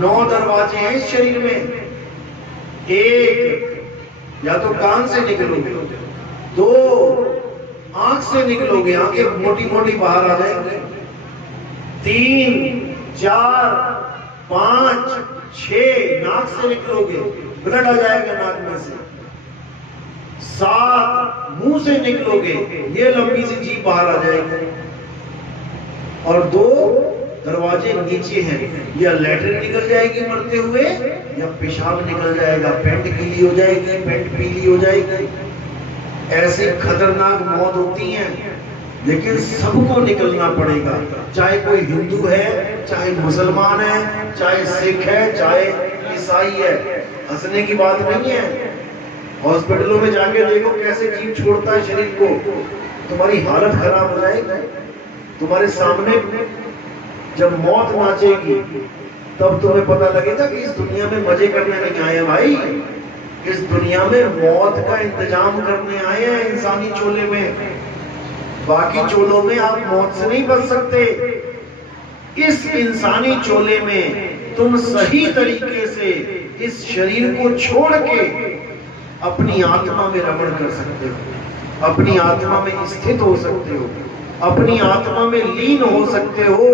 9 दरवाजे हैं इस शरीर में। 1, या तो कान से निकलोगे, 2, आंख से निकलोगे, आंखें मोटी मोटी बाहर आ जाएंगी, 3, 4, 5, 6 नाक से निकलोगे, ब्लड आ जाएगा नाक में से, 7 मुंह से निकलोगे, ये लंबी सी जीभ बाहर आ जाएगी, और 2 दरवाजे नीचे हैं, या लैट्रिन निकल जाएगी मरते हुए, या पेशाब निकल जाएगा, पेंट गीली हो जाएगी, पेंट पीली हो जाएगी। ऐसी खतरनाक मौत होती है, लेकिन सबको निकलना पड़ेगा। चाहे कोई हिंदू है, चाहे मुसलमान है, चाहे सिख है, चाहे ईसाई है। हंसने की बात नहीं है। हॉस्पिटलों में जाके देखो कैसे जीव छोड़ता है शरीर को, तुम्हारी हालत खराब हो जाएगी। तुम्हारे सामने जब मौत नाचेगी तब तुम्हें पता लगेगा कि इस दुनिया में मजे करने नहीं आए भाई, इस दुनिया में मौत का इंतजाम करने आए हैं इंसानी चोले में। बाकी चोलों में आप मौत से नहीं बच सकते। इस इंसानी चोले में तुम सही तरीके से इस शरीर को छोड़ के अपनी आत्मा में रमण कर सकते हो, अपनी आत्मा में स्थित हो सकते हो, अपनी आत्मा में लीन हो सकते हो।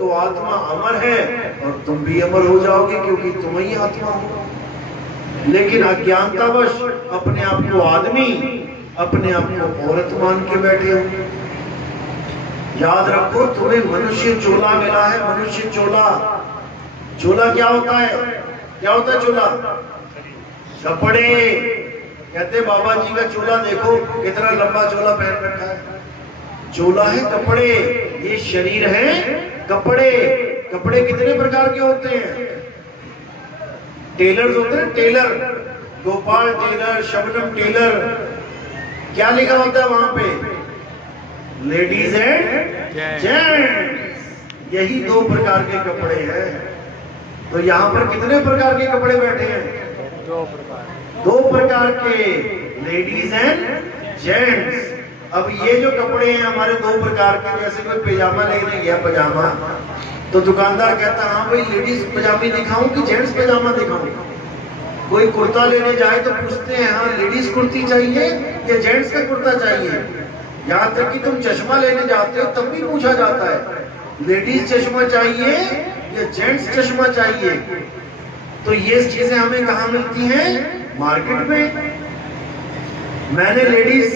तो आत्मा अमर है और तुम भी अमर हो जाओगे, क्योंकि तुम ही आत्मा हो। लेकिन अज्ञानतावश अपने आप को आदमी, अपने आप को औरत मान के बैठे हो। याद रखो, तुम्हें मनुष्य चोला मिला है, मनुष्य चोला। चोला क्या होता है? क्या होता है चोला? कपड़े। कहते बाबा जी का चोला देखो कितना लंबा चोला पहन रखा है। चोला है कपड़े, ये शरीर है कपड़े। कपड़े कितने प्रकार के होते हैं? टेलर्स होते हैं, tailor, Gopal tailor, Shabnam tailor. क्या लिखा होता है वहां पे? Ladies and gents. यही दो प्रकार के कपड़े हैं। तो यहाँ पर कितने प्रकार के कपड़े बैठे हैं? दो प्रकार के, लेडीज एंड जेंट्स। अब ये जो कपड़े हैं हमारे दो प्रकार के, जैसे कोई पैजामा लेने गया, पजामा, तो दुकानदार कहता है हाँ भाई लेडीज पजामी दिखाऊं कि जेंट्स पजामा दिखाऊं? कोई कुर्ता लेने जाए तो पूछते हैं हाँ लेडीज कुर्ती चाहिए या जेंट्स का कुर्ता चाहिए। यहाँ तक कि तुम चश्मा लेने जाते हो तब भी पूछा जाता है लेडीज चश्मा चाहिए या जेंट्स चश्मा चाहिए। तो ये चीजें हमें कहाँ मिलती हैं? मार्केट में। मैंने लेडीज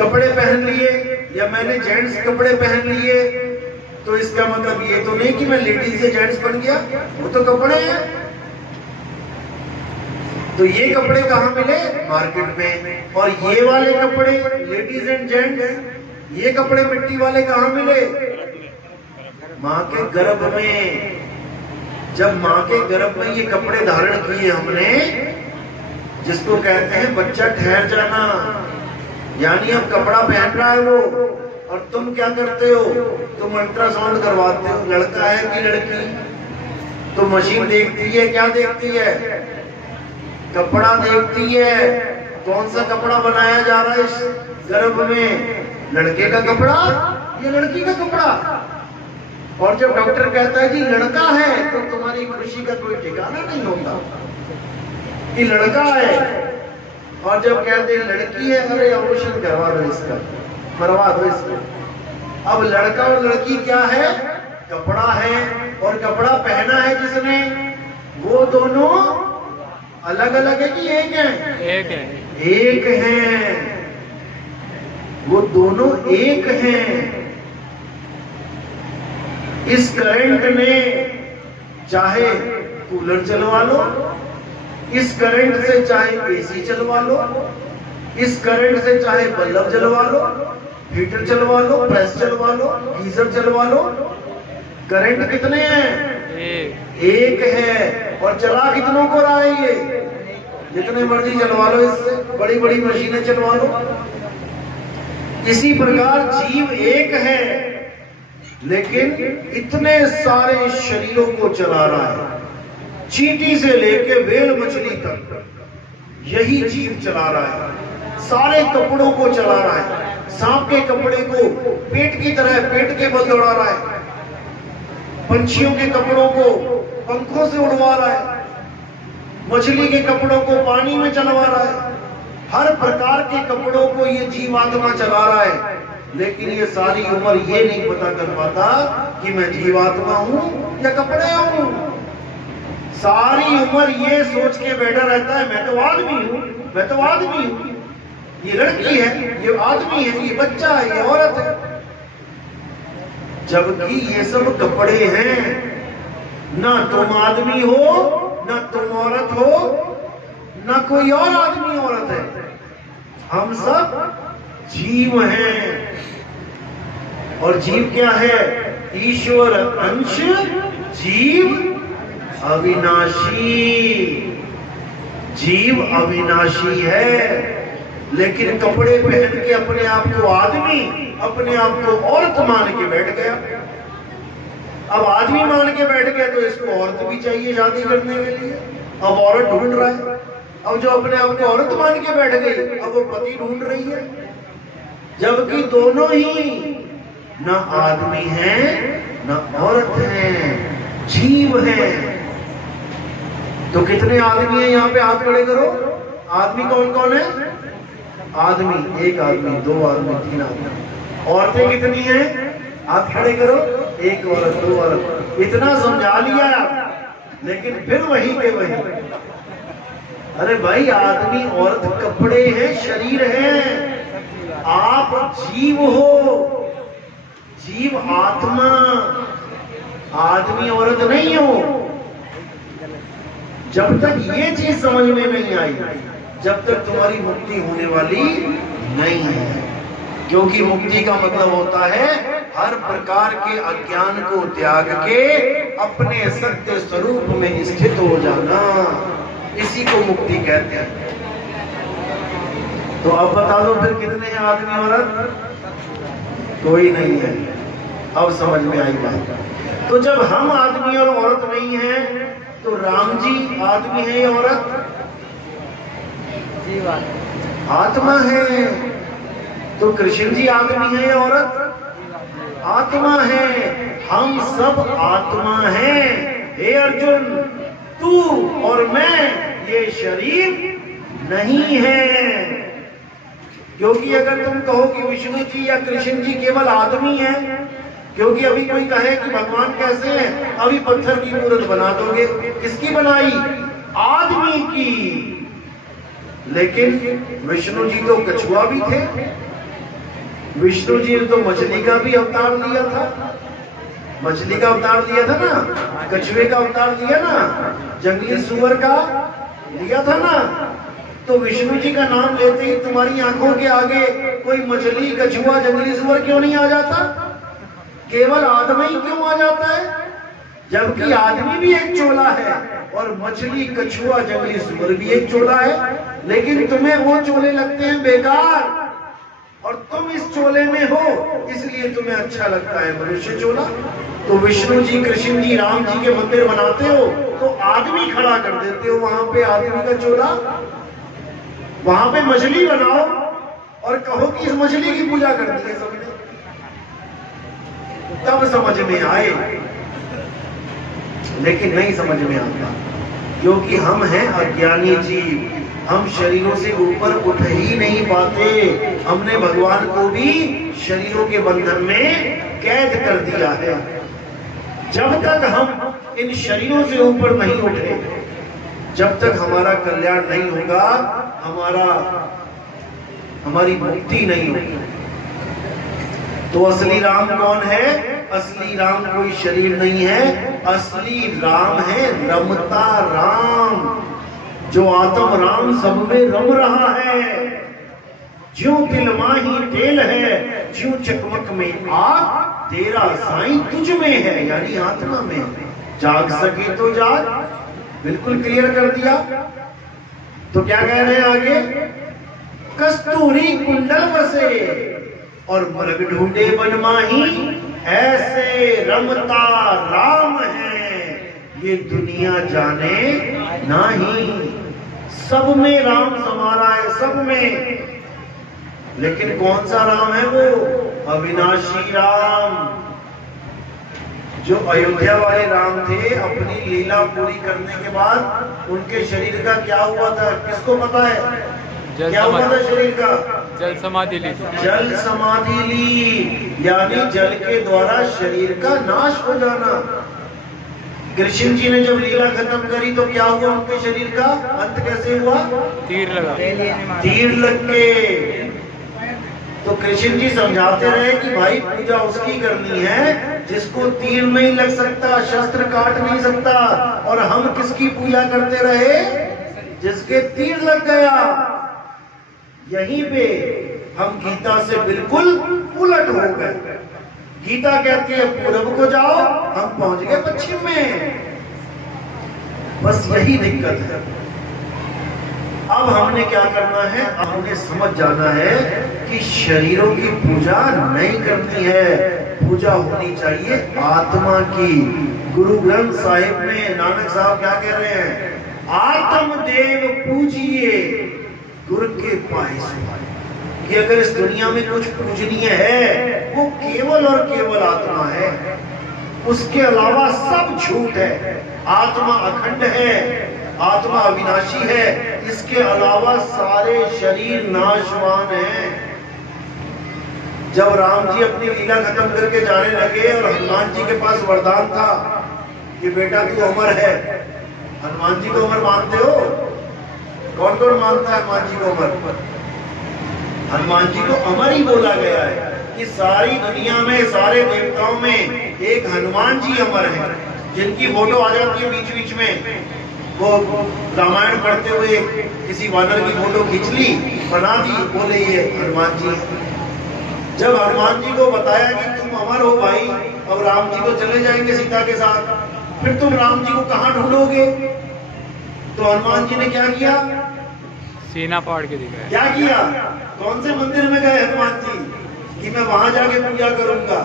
कपड़े पहन लिए या मैंने जेंट्स कपड़े पहन लिए तो इसका मतलब ये तो नहीं कि मैं लेडीज या जेंट्स बन गया, वो तो कपड़े हैं। तो ये कपड़े कहाँ मिले? मार्केट में। और ये वाले कपड़े लेडीज एंड जेंट्स, ये कपड़े मिट्टी वाले कहाँ मिले? माँ के गर्भ में। जब माँ के गर्भ में ये कपड़े धारण किए हमने, जिसको कहते हैं बच्चा ठहर जाना, यानी अब कपड़ा पहन रहा है वो, और तुम क्या करते हो? तुम अल्ट्रासाउंड करवाते हो, लड़का है कि लड़की। तो मशीन देखती है, क्या देखती है? कपड़ा देखती है। कौन सा कपड़ा बनाया जा रहा है इस गर्भ में? लड़के का कपड़ा या लड़की का कपड़ा? और जब डॉक्टर कहता है कि लड़का है तो तुम्हारी खुशी का कोई ठिकाना नहीं होता कि लड़का है। और जब कहते हैं लड़की है, अरे ऑपरेशन करवा दो इसका, मरवा दो इसको। अब लड़का और लड़की क्या है? कपड़ा है। और कपड़ा पहना है जिसने, वो दोनों अलग अलग है कि एक है? एक है। एक है, वो दोनों एक हैं। इस करंट में चाहे कूलर चलवा लो, इस करंट से चाहे एसी चलवा लो, इस करंट से चाहे बल्ब जलवा लो, हीटर चलवा लो, प्रेस चलवा लो, गीजर चलवा लो। करंट कितने हैं? एक है। और चला कितनों को रहा है ये? जितने मर्जी चलवा लो, इससे बड़ी बड़ी मशीनें चलवा लो। इसी प्रकार जीव एक है, लेकिन इतने सारे शरीरों को चला रहा है। चींटी से लेके व्हेल मछली तक यही जीव चला रहा है। सारे कपड़ों को चला रहा है। सांप के कपड़े को पेट की तरह पेट के बल दौड़ा रहा है। पंछियों के कपड़ों को पंखों से उड़वा रहा है। मछली के कपड़ों को पानी में चलवा रहा है। हर प्रकार के कपड़ों को ये जीवात्मा चला रहा है। लेकिन ये सारी उम्र ये नहीं पता कर पाता कि मैं जीवात्मा हूं या कपड़े हूं। सारी उम्र ये सोच के बैठा रहता है मैं तो आदमी हूं, मैं तो आदमी हूं। ये लड़की है, ये आदमी है, ये बच्चा है, ये औरत है। जबकि ये सब कपड़े हैं। ना तुम आदमी हो, ना तुम औरत हो, ना कोई और आदमी औरत है। हम सब जीव हैं। और जीव क्या है? ईश्वर अंश जीव अविनाशी। जीव अविनाशी है, लेकिन कपड़े पहन के अपने आप को आदमी, अपने आप को औरत मान के बैठ गया। अब आदमी मान के बैठ गया तो इसको औरत भी चाहिए शादी करने के लिए। अब औरत ढूंढ रहा है। अब जो अपने आप को औरत मान के बैठ गई, अब वो पति ढूंढ रही है। जबकि दोनों ही न आदमी हैं न औरत हैं, जीव हैं। तो कितने आदमी हैं यहाँ पे? हाथ खड़े करो। आदमी कौन कौन है? आदमी, एक आदमी, दो आदमी, तीन आदमी। औरतें कितनी हैं? हाथ खड़े करो। एक औरत, दो औरत। इतना समझा लिया, लेकिन फिर वही के वही। अरे भाई, आदमी औरत कपड़े हैं, शरीर है। आप जीव हो, जीव आत्मा। आदमी औरत नहीं हो। जब तक ये चीज समझ में नहीं आई, जब तक तुम्हारी मुक्ति होने वाली नहीं है। क्योंकि मुक्ति का मतलब होता है हर प्रकार के अज्ञान को त्याग के अपने सत्य स्वरूप में स्थित हो जाना, इसी को मुक्ति कहते हैं। तो अब बता दो फिर कितने हैं आदमी औरत? कोई नहीं है। अब समझ में आई बात। तो जब हम आदमी और औरत नहीं हैं, तो राम जी आदमी है या औरत? आत्मा है। तो कृष्ण जी आदमी है या औरत? आत्मा है। हम सब आत्मा हैं। हे अर्जुन, तू और मैं ये शरीर नहीं है। क्योंकि अगर तुम कहो कि विष्णु जी या कृष्ण जी केवल आदमी हैं, क्योंकि अभी कोई कहे कि भगवान कैसे हैं, अभी पत्थर की मूर्त बना दोगे। किसकी बनाई? आदमी की। लेकिन विष्णु जी तो कछुआ भी थे। विष्णु जी ने तो मछली का भी अवतार लिया था। मछली का अवतार लिया था ना, कछुए का अवतार लिया ना, जंगली सुअर का लिया था ना। तो विष्णु जी का नाम लेते ही तुम्हारी आंखों के आगे कोई मछली, कछुआ, जंगली सुअर क्यों नहीं आ जाता? केवल आदमी ही क्यों आ जाता है? जबकि आदमी भी एक चोला है और मछली, कछुआ, जंगली सुअर भी एक चोला है। लेकिन तुम्हें वो चोले लगते हैं बेकार, और तुम इस चोले में हो, इसलिए तुम्हें अच्छा लगता है मनुष्य चोला। तो विष्णु जी, कृष्ण जी, राम जी के मंदिर बनाते हो तो आदमी खड़ा कर देते हो वहां पे, आदमी का चोला। वहां पे मछली बनाओ और कहो कि इस मछली की पूजा करती है सबने, तब समझ में आए। लेकिन नहीं समझ में आता, क्योंकि हम हैं अज्ञानी जीव। हम शरीरों से ऊपर उठ ही नहीं पाते। हमने भगवान को भी शरीरों के बंधन में कैद कर दिया है। जब तक हम इन शरीरों से ऊपर नहीं उठे, जब तक हमारा कल्याण नहीं होगा, हमारी मुक्ति नहीं होगी। तो असली राम कौन है? असली राम कोई शरीर नहीं है। असली राम है रमता राम, जो आत्म राम सब में रम रहा है। ज्यों दिल माही तेल है, ज्यों चकमक में आग, तेरा साईं तुझ में है, यानी आत्मा में। जाग सके तो जाग, बिल्कुल क्लियर कर दिया। तो क्या कह रहे हैं आगे? कस्तूरी कुंडल बसे और मृग ढूंढे बनमाही, ऐसे रमता राम है ये दुनिया जाने नहीं। सब में राम समारा है, सब में। लेकिन कौन सा राम है वो? अविनाशी राम। जो अयोध्या वाले राम थे, अपनी लीला पूरी करने के बाद उनके शरीर का क्या हुआ था, किसको पता है? क्या हुआ था शरीर का? जल समाधि ली। जल समाधि ली, यानी जल के द्वारा शरीर का नाश हो जाना। कृष्ण जी ने जब लीला खत्म करी तो क्या हुआ उनके शरीर का? अंत कैसे हुआ? तीर लगा। तीर लग के। तो कृष्ण जी समझाते रहे कि भाई पूजा उसकी करनी है जिसको तीर नहीं लग सकता, शस्त्र काट नहीं सकता। और हम किसकी पूजा करते रहे? जिसके तीर लग गया। यहीं पे हम गीता से बिल्कुल उलट हो गए। गीता कहती है पूरब को जाओ, हम पहुंच गए पश्चिम में। बस यही दिक्कत है। अब हमने क्या करना है? हमने समझ जाना है कि शरीरों की पूजा नहीं करनी है, पूजा होनी चाहिए आत्मा की। गुरु ग्रंथ साहिब में नानक साहब क्या कह रहे हैं? आत्म देव पूजिए गुरु के पाए से। कि अगर इस दुनिया में कुछ पूजनीय है वो केवल और केवल आत्मा है, उसके अलावा सब झूठ है। आत्मा अखंड है, आत्मा अविनाशी है, इसके अलावा सारे शरीर नाशवान हैं। जब राम जी अपनी लीला खत्म करके जाने लगे और हनुमान जी के पास वरदान था कि बेटा तू अमर है। हनुमान जी को अमर मानते हो? कौन कौन मानता है हनुमान जी को अमर? हनुमान जी को अमर ही बोला गया है कि सारी दुनिया में, सारे देवताओं में एक हनुमान जी अमर हैं, जिनकी फोटो आ जाती है बीच बीच में। वो रामायण पढ़ते हुए किसी वानर की फोटो खींच ली, बना दी, बोले ये हनुमान जी। जब हनुमान जी को बताया कि तुम अमर हो भाई, अब राम जी तो चले जाएंगे सीता के साथ, फिर तुम राम जी को कहाँ ढूंढोगे? तो हनुमान जी ने क्या किया? सीना फाड़ के दिखाया। क्या किया? कौन से मंदिर में गए हनुमान जी कि मैं वहां जाके पूजा करूंगा?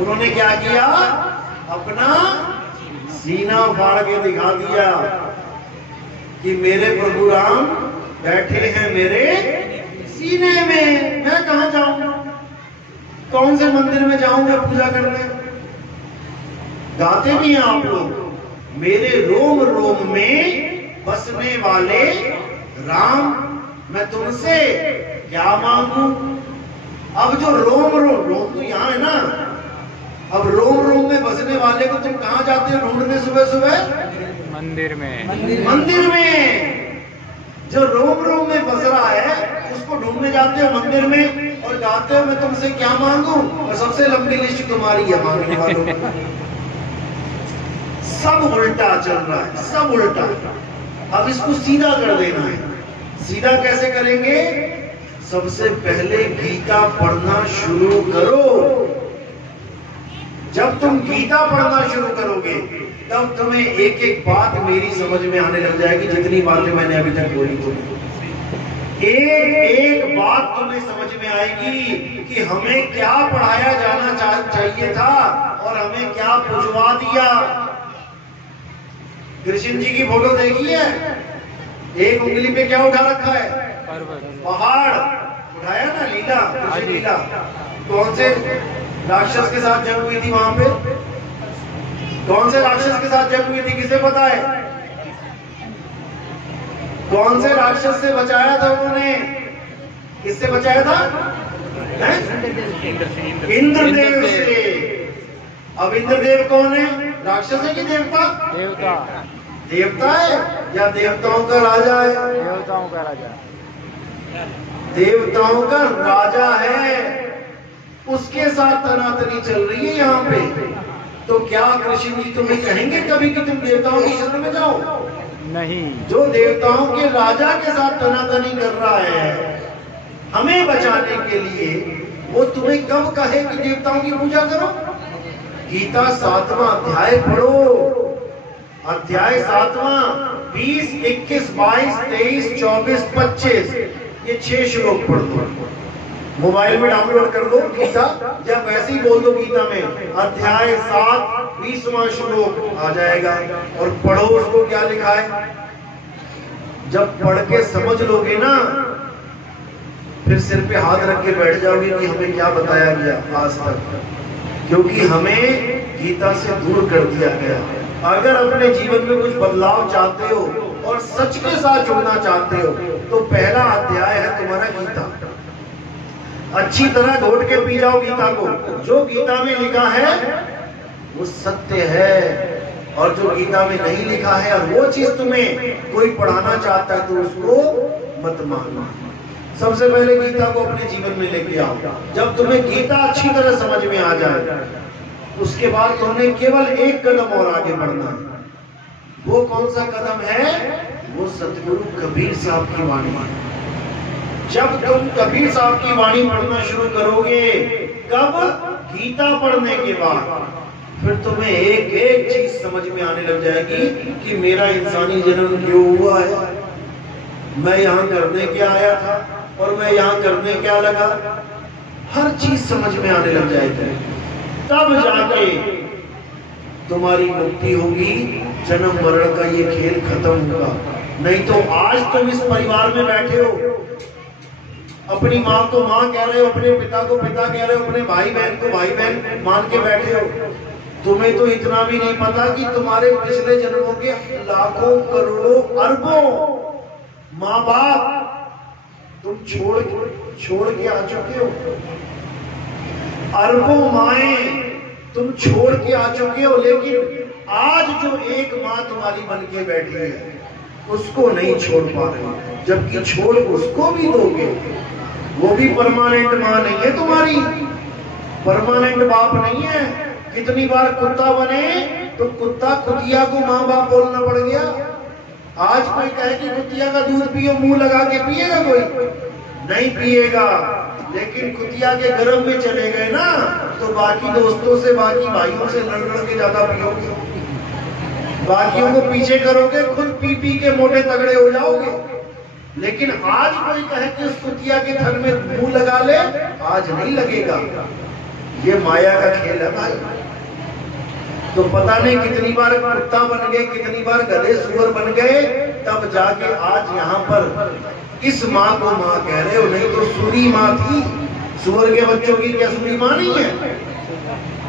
उन्होंने क्या किया? अपना सीना फाड़ के दिखा दिया कि मेरे प्रभु राम बैठे हैं मेरे सीने में, मैं कहां जाऊं? कौन से मंदिर में जाऊंगा पूजा करने? गाते भी हैं आप लोग, मेरे रोम रोम में बसने वाले राम, मैं तुमसे क्या मांगू? अब जो रोम रोम, रोम तो यहाँ है ना, अब रोम रोम में बसने वाले को तुम कहाँ जाते हो ढूंढने सुबह सुबह? मंदिर में। मंदिर में। जो रोम रोम में बस रहा है उसको ढूंढने जाते हो मंदिर में और गाते हो मैं तुमसे क्या मांगू? और सबसे लंबी लिस्ट तुम्हारी है मांगने वालों की। सब उल्टा चल रहा है, सब उल्टा। अब इसको सीधा कर देना है। सीधा कैसे करेंगे? सबसे पहले गीता पढ़ना शुरू करो। जब तुम गीता पढ़ना शुरू करोगे तब तुम्हें एक एक बात मेरी समझ में आने लग जाएगी, जितनी बातें मैंने अभी तक बोली थी। एक एक बात तुम्हें समझ में आएगी कि हमें क्या पढ़ाया जाना चाहिए था और हमें क्या पुछवा दिया। कृष्ण जी की फोटो देखी है? एक उंगली पे क्या उठा रखा है? पहाड़ उठाया ना, लीला, कृष्ण लीला। कौन से राक्षस के साथ जंग हुई थी वहां पे? कौन से राक्षस के साथ जंग हुई थी, किसे पता है? कौन से राक्षस से बचाया था उन्होंने? किससे बचाया था? इंद्रदेव से। अब इंद्रदेव कौन है? राक्षस है कि देवता? देवता। देवता है या देवताओं का राजा है? देवताओं का राजा। देवताओं का राजा है, उसके साथ तनातनी चल रही है यहाँ पे। तो क्या कृष्ण जी तुम्हें कहेंगे कभी कि तुम देवताओं की शरण में जाओ? नहीं। जो देवताओं के राजा के साथ तनातनी कर रहा है हमें बचाने के लिए, वो तुम्हें कब कहे कि देवताओं की पूजा करो? गीता 7वां अध्याय पढ़ो। अध्याय 7वां 20, 21, 22, 23, 24, 25 ये 6 श्लोक पढ़ दो। मोबाइल में डाउनलोड कर लो गीता, या वैसे ही बोल दो गीता में अध्याय 7 20वां श्लोक आ जाएगा और पढ़ो उसको क्या लिखा है। जब पढ़ के समझ लोगे ना, फिर सिर पे हाथ रख के बैठ जाओगे कि हमें क्या बताया गया आज तक, क्योंकि हमें गीता से दूर कर दिया गया। अगर अपने जीवन में कुछ बदलाव चाहते हो और सच के साथ जुड़ना चाहते हो तो पहला अध्याय है तुम्हारा गीता। अच्छी तरह घोट के पी जाओ गीता को। जो गीता में लिखा है वो सत्य है, और जो गीता में नहीं लिखा है और वो चीज तुम्हें कोई पढ़ाना चाहता है तो उसको मत मानो। सबसे पहले गीता को अपने जीवन में लेके आओ। जब तुम्हें गीता अच्छी तरह समझ में आ जाए उसके बाद तुम्हें केवल एक कदम और आगे बढ़ना है। वो कौन सा कदम है? वो सतगुरु कबीर साहब की वाणी। जब तुम कबीर साहब की वाणी पढ़ना शुरू करोगे, कब? गीता पढ़ने के बाद, फिर तुम्हें एक एक चीज समझ में आने लग जाएगी कि मेरा इंसानी जन्म क्यों हुआ है, मैं यहाँ करने क्या आया था और मैं यहाँ करने क्या लगा। हर चीज समझ में आने लग जाएगी, तब जाके तुम्हारी मुक्ति होगी। जन्म मरण का ये खेल खत्म होगा। नहीं तो आज तुम इस परिवार में बैठे हो, अपनी माँ को माँ कह रहे हो, अपने पिता को पिता कह रहे हो, अपने भाई बहन को भाई बहन मान के बैठे हो। तुम्हें तो इतना भी नहीं पता कि तुम्हारे पिछले जन्मों के लाखों करोड़ों अरबों माँ बाप तुम छोड़ के आ चुके हो। अरबों माएं तुम छोड़ के आ चुके हो, लेकिन आज जो एक माँ तुम्हारी बन के बैठी है उसको नहीं छोड़ पा रहे, जबकि छोड़ उसको भी दोगे। वो भी परमानेंट माँ नहीं है तुम्हारी, परमानेंट बाप नहीं है। कितनी बार कुत्ता बने तो कुत्ता कुतिया को माँ बाप बोलना पड़ गया। आज कोई कहे कि कुतिया का दूध पियो, मुंह लगा के पिएगा कोई? नहीं पिएगा। लेकिन कुतिया के गर्भ में चले गए ना तो बाकी दोस्तों से, बाकी भाइयों से लड़ लड़ के ज्यादा पियोगे, बाकियों को पीछे करोगे, खुद पी पी के मोटे तगड़े हो जाओगे। लेकिन आज कोई कहे कि उस कुतिया के थन में मुंह लगा ले, आज नहीं लगेगा। ये माया का खेल है भाई। तो पता नहीं कितनी बार कुत्ता बन गए, कितनी बार गधे सुअर बन गए, तब जाके आज यहाँ पर इस माँ को माँ कह रहे हो। नहीं तो सूरी माँ थी। सुअर के बच्चों की क्या सूरी माँ नहीं है?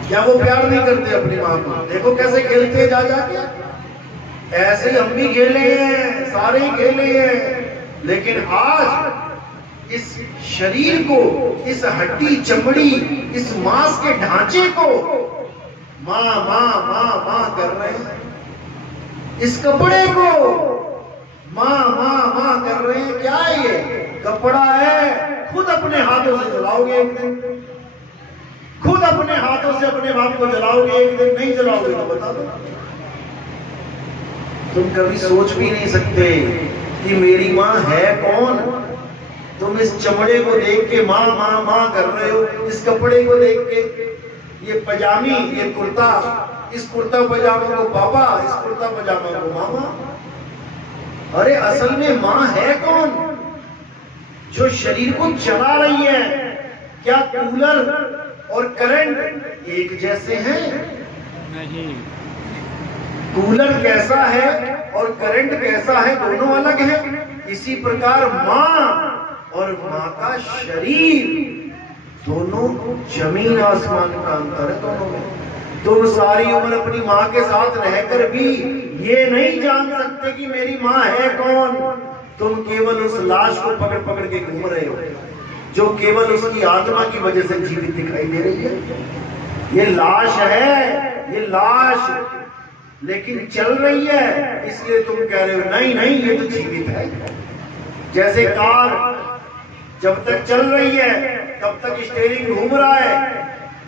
क्या वो प्यार नहीं करते अपनी माँ को? देखो कैसे खेलते हैं जा जाके। ऐसे हम भी खेले हैं, सारे ही खेले हैं। लेकिन आज इस शरीर को, इस हड्डी चमड़ी, इस मांस के ढांचे को माँ माँ माँ माँ कर रहे हैं। इस कपड़े को माँ माँ माँ कर रहे हैं। क्या है ये? कपड़ा है, खुद अपने हाथों से जलाओगे एक दिन, खुद अपने हाथों से अपने बाप को जलाओगे एक दिन। नहीं जलाओगे तो बता दो। तुम कभी सोच भी नहीं सकते कि मेरी माँ है कौन। तुम इस चमड़े को देख के माँ माँ माँ कर रहे हो, इस कपड़े को देख के, ये पजामी, ये कुर्ता, इस कुर्ता पजामा को पापा, इस कुर्ता पजामा को मामा। अरे असल में माँ है कौन? जो शरीर को चला रही है। क्या कूलर और करंट एक जैसे हैं? नहीं। कूलर कैसा है और करंट कैसा है, दोनों अलग है। इसी प्रकार माँ और माँ का शरीर, दोनों जमीन आसमान का अंतर है दोनों में। तुम सारी उम्र अपनी माँ के साथ रहकर भी ये नहीं जान सकते कि मेरी माँ है कौन। तुम केवल उस लाश को पकड़ पकड़ के घूम रहे हो, जो केवल उसकी आत्मा की वजह से जीवित दिखाई दे रही है। ये लाश है, ये लाश, लेकिन चल रही है, इसलिए तुम कह रहे हो नहीं नहीं ये तो जीवित है। जैसे कार जब तक चल रही है तब तक स्टीयरिंग घूम रहा है,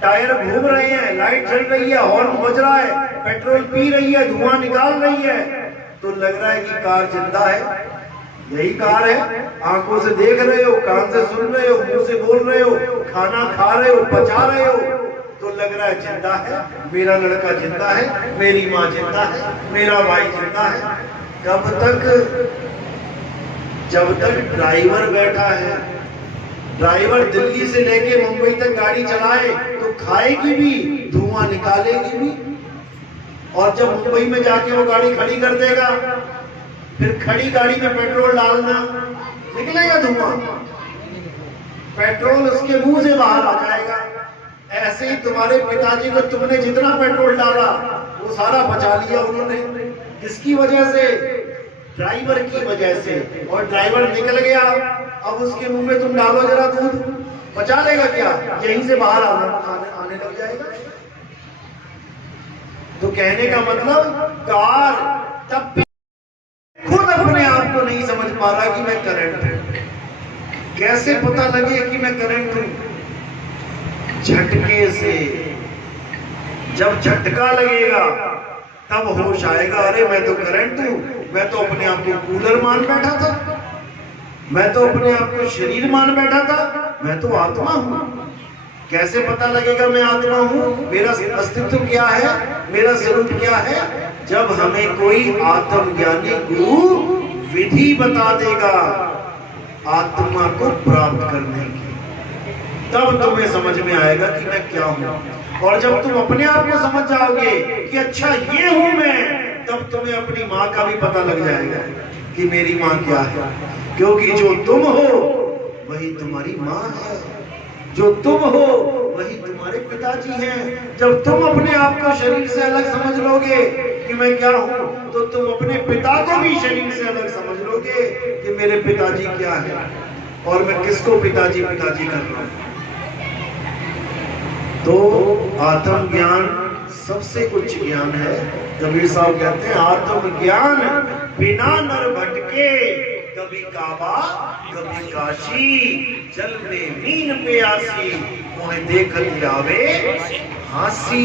टायर घूम रहे हैं, लाइट चल रही है, हॉर्न बज रहा है, पेट्रोल पी रही है, धुआं निकाल रही है, तो लग रहा है कि कार जिंदा है। यही कार है। आंखों से देख रहे हो, कान से सुन रहे हो, मुंह से बोल रहे हो, खाना खा रहे हो, पचा रहे हो, तो लग रहा है जिंदा है। मेरा लड़का जिंदा है, मेरी माँ जिंदा है, मेरा भाई जिंदा है। कब तक? जब तक ड्राइवर बैठा है। ड्राइवर दिल्ली से लेके मुंबई तक गाड़ी चलाए तो खाएगी भी, धुआं निकालेगी भी। और जब मुंबई में जाके वो गाड़ी खड़ी कर देगा, फिर खड़ी गाड़ी में पेट्रोल डालना, निकलेगा धुआं, पेट्रोल उसके मुंह से बाहर आ जाएगा। ऐसे ही तुम्हारे पिताजी को तुमने जितना पेट्रोल डाला वो सारा बचा लिया उन्होंने। किसकी वजह से? ड्राइवर की वजह से। और ड्राइवर निकल गया, अब उसके मुंह में तुम डालो जरा दूध, बचा लेगा क्या? यहीं से बाहर आने लग जाएगा। तो कहने का मतलब कार तब भी खुद अपने आप को नहीं समझ पा रहा कि मैं करंट हूं। कैसे पता लगे कि मैं करंट हूं? झटके से। जब झटका लगेगा तब होश आएगा, अरे मैं तो करंट हूं। मैं तो अपने आप को कूलर मान बैठा था, मैं तो अपने आप को शरीर मान बैठा था, मैं तो आत्मा हूं। कैसे पता लगेगा मैं आत्मा हूं? मेरा अस्तित्व क्या है, मेरा स्वरूप क्या है? जब हमें कोई आत्मज्ञानी गुरु विधि बता देगा आत्मा को प्राप्त करने की, तब तुम्हें समझ में आएगा कि मैं क्या हूं। और जब तुम अपने आप को समझ जाओगे कि अच्छा ये हूं मैं, तब तुम्हें अपनी माँ का भी पता लग जाएगा कि मेरी माँ क्या है। क्योंकि जो तुम हो वही तुम्हारी माँ है, जो तुम हो वही तुम्हारे पिताजी हैं। जब तुम अपने आप को शरीर से अलग समझ लोगे कि मैं क्या हूं, तो तुम अपने पिता को भी शरीर से अलग समझ लोगे कि मेरे पिताजी क्या है और मैं किसको पिताजी पिताजी कर रहा हूं। तो आत्मज्ञान सबसे उच्च ज्ञान है। कबीर साहब कहते हैं आत्मज्ञान बिना नर भटके कभी काबा कभी काशी, जल में नीन पे आसी, मोहे देखत आवे हंसी।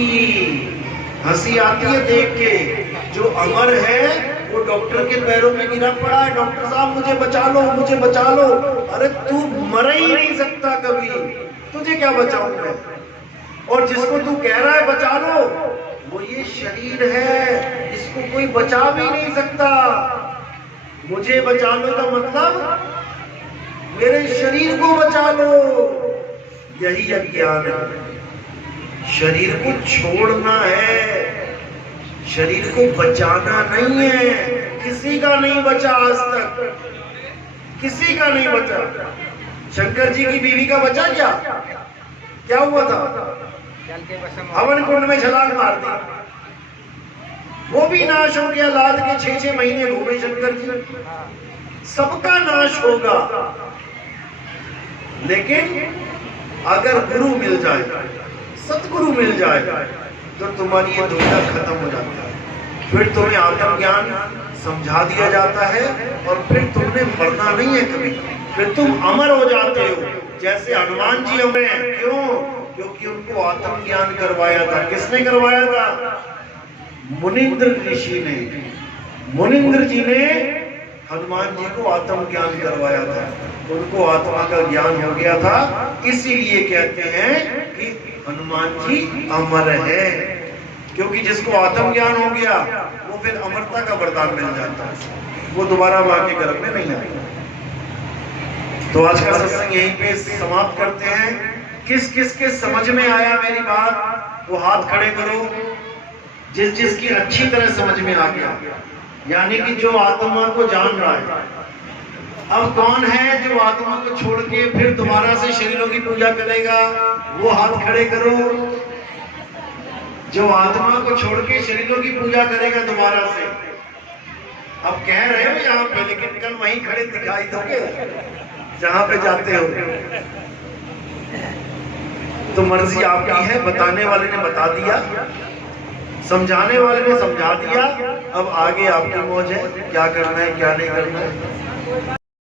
हंसी आती है देख के। जो अमर है वो डॉक्टर के पैरों में गिरा पड़ा है, डॉक्टर साहब मुझे बचा लो, मुझे बचा लो। अरे तू मर ही नहीं सकता कभी, तुझे क्या बचाऊं मैं। और जिसको तू कह रहा है बचा लो, वो ये शरीर है, इसको कोई बचा भी नहीं सकता। मुझे बचा लो का मतलब मेरे शरीर को बचा लो, यही अज्ञान है। शरीर को छोड़ना है, शरीर को बचाना नहीं है। किसी का नहीं बचा आज तक, किसी का नहीं बचा। शंकर जी की बीवी का बचा क्या हुआ था? हवन कुंड में छलांग मार दी, वो भी नाश हो गया। लाद के 6-6 महीने घूमे शंकर जी। सबका नाश होगा, लेकिन अगर गुरु मिल जाए, सतगुरु मिल जाए, तो तुम्हारी ये दुविधा खत्म हो जाती है। फिर तुम्हें आत्मज्ञान समझा दिया जाता है और फिर तुमने मरना नहीं है कभी, फिर तुम अमर हो जाते हो। जैसे हनुमान जी अमर हैं, क्यों? क्योंकि उनको आत्मज्ञान करवाया था। किसने करवाया था? मुनिंद्र ऋषि ने। मुनिंद्र जी ने हनुमान जी को आत्मज्ञान करवाया था, उनको आत्मा का ज्ञान हो गया था। इसीलिए कहते हैं कि हनुमान जी अमर है, क्योंकि जिसको आत्मज्ञान हो गया वो फिर अमरता का वरदान मिल जाता है, वो दोबारा मां के गर्भ में नहीं आता। तो आज का सत्संग यहीं पे समाप्त करते हैं। किस किस के समझ में आया मेरी बात, वो हाथ खड़े करो। जिस जिसकी अच्छी तरह समझ में आ गया, यानी कि जो आत्मा को जान रहा है। अब कौन है जो आत्मा को छोड़ के फिर दोबारा से शरीरों की पूजा करेगा? वो हाथ खड़े करो। जो आत्मा को छोड़ के शरीरों की पूजा करेगा दोबारा से। अब कह रहे हो यहाँ पे, लेकिन कल वहीं खड़े दिखाई दोगे जहां पे जाते हो। तो मर्जी आपकी है, बताने वाले ने बता दिया, समझाने वाले ने समझा दिया। अब आगे आपकी मौज है, क्या करना है क्या नहीं करना है।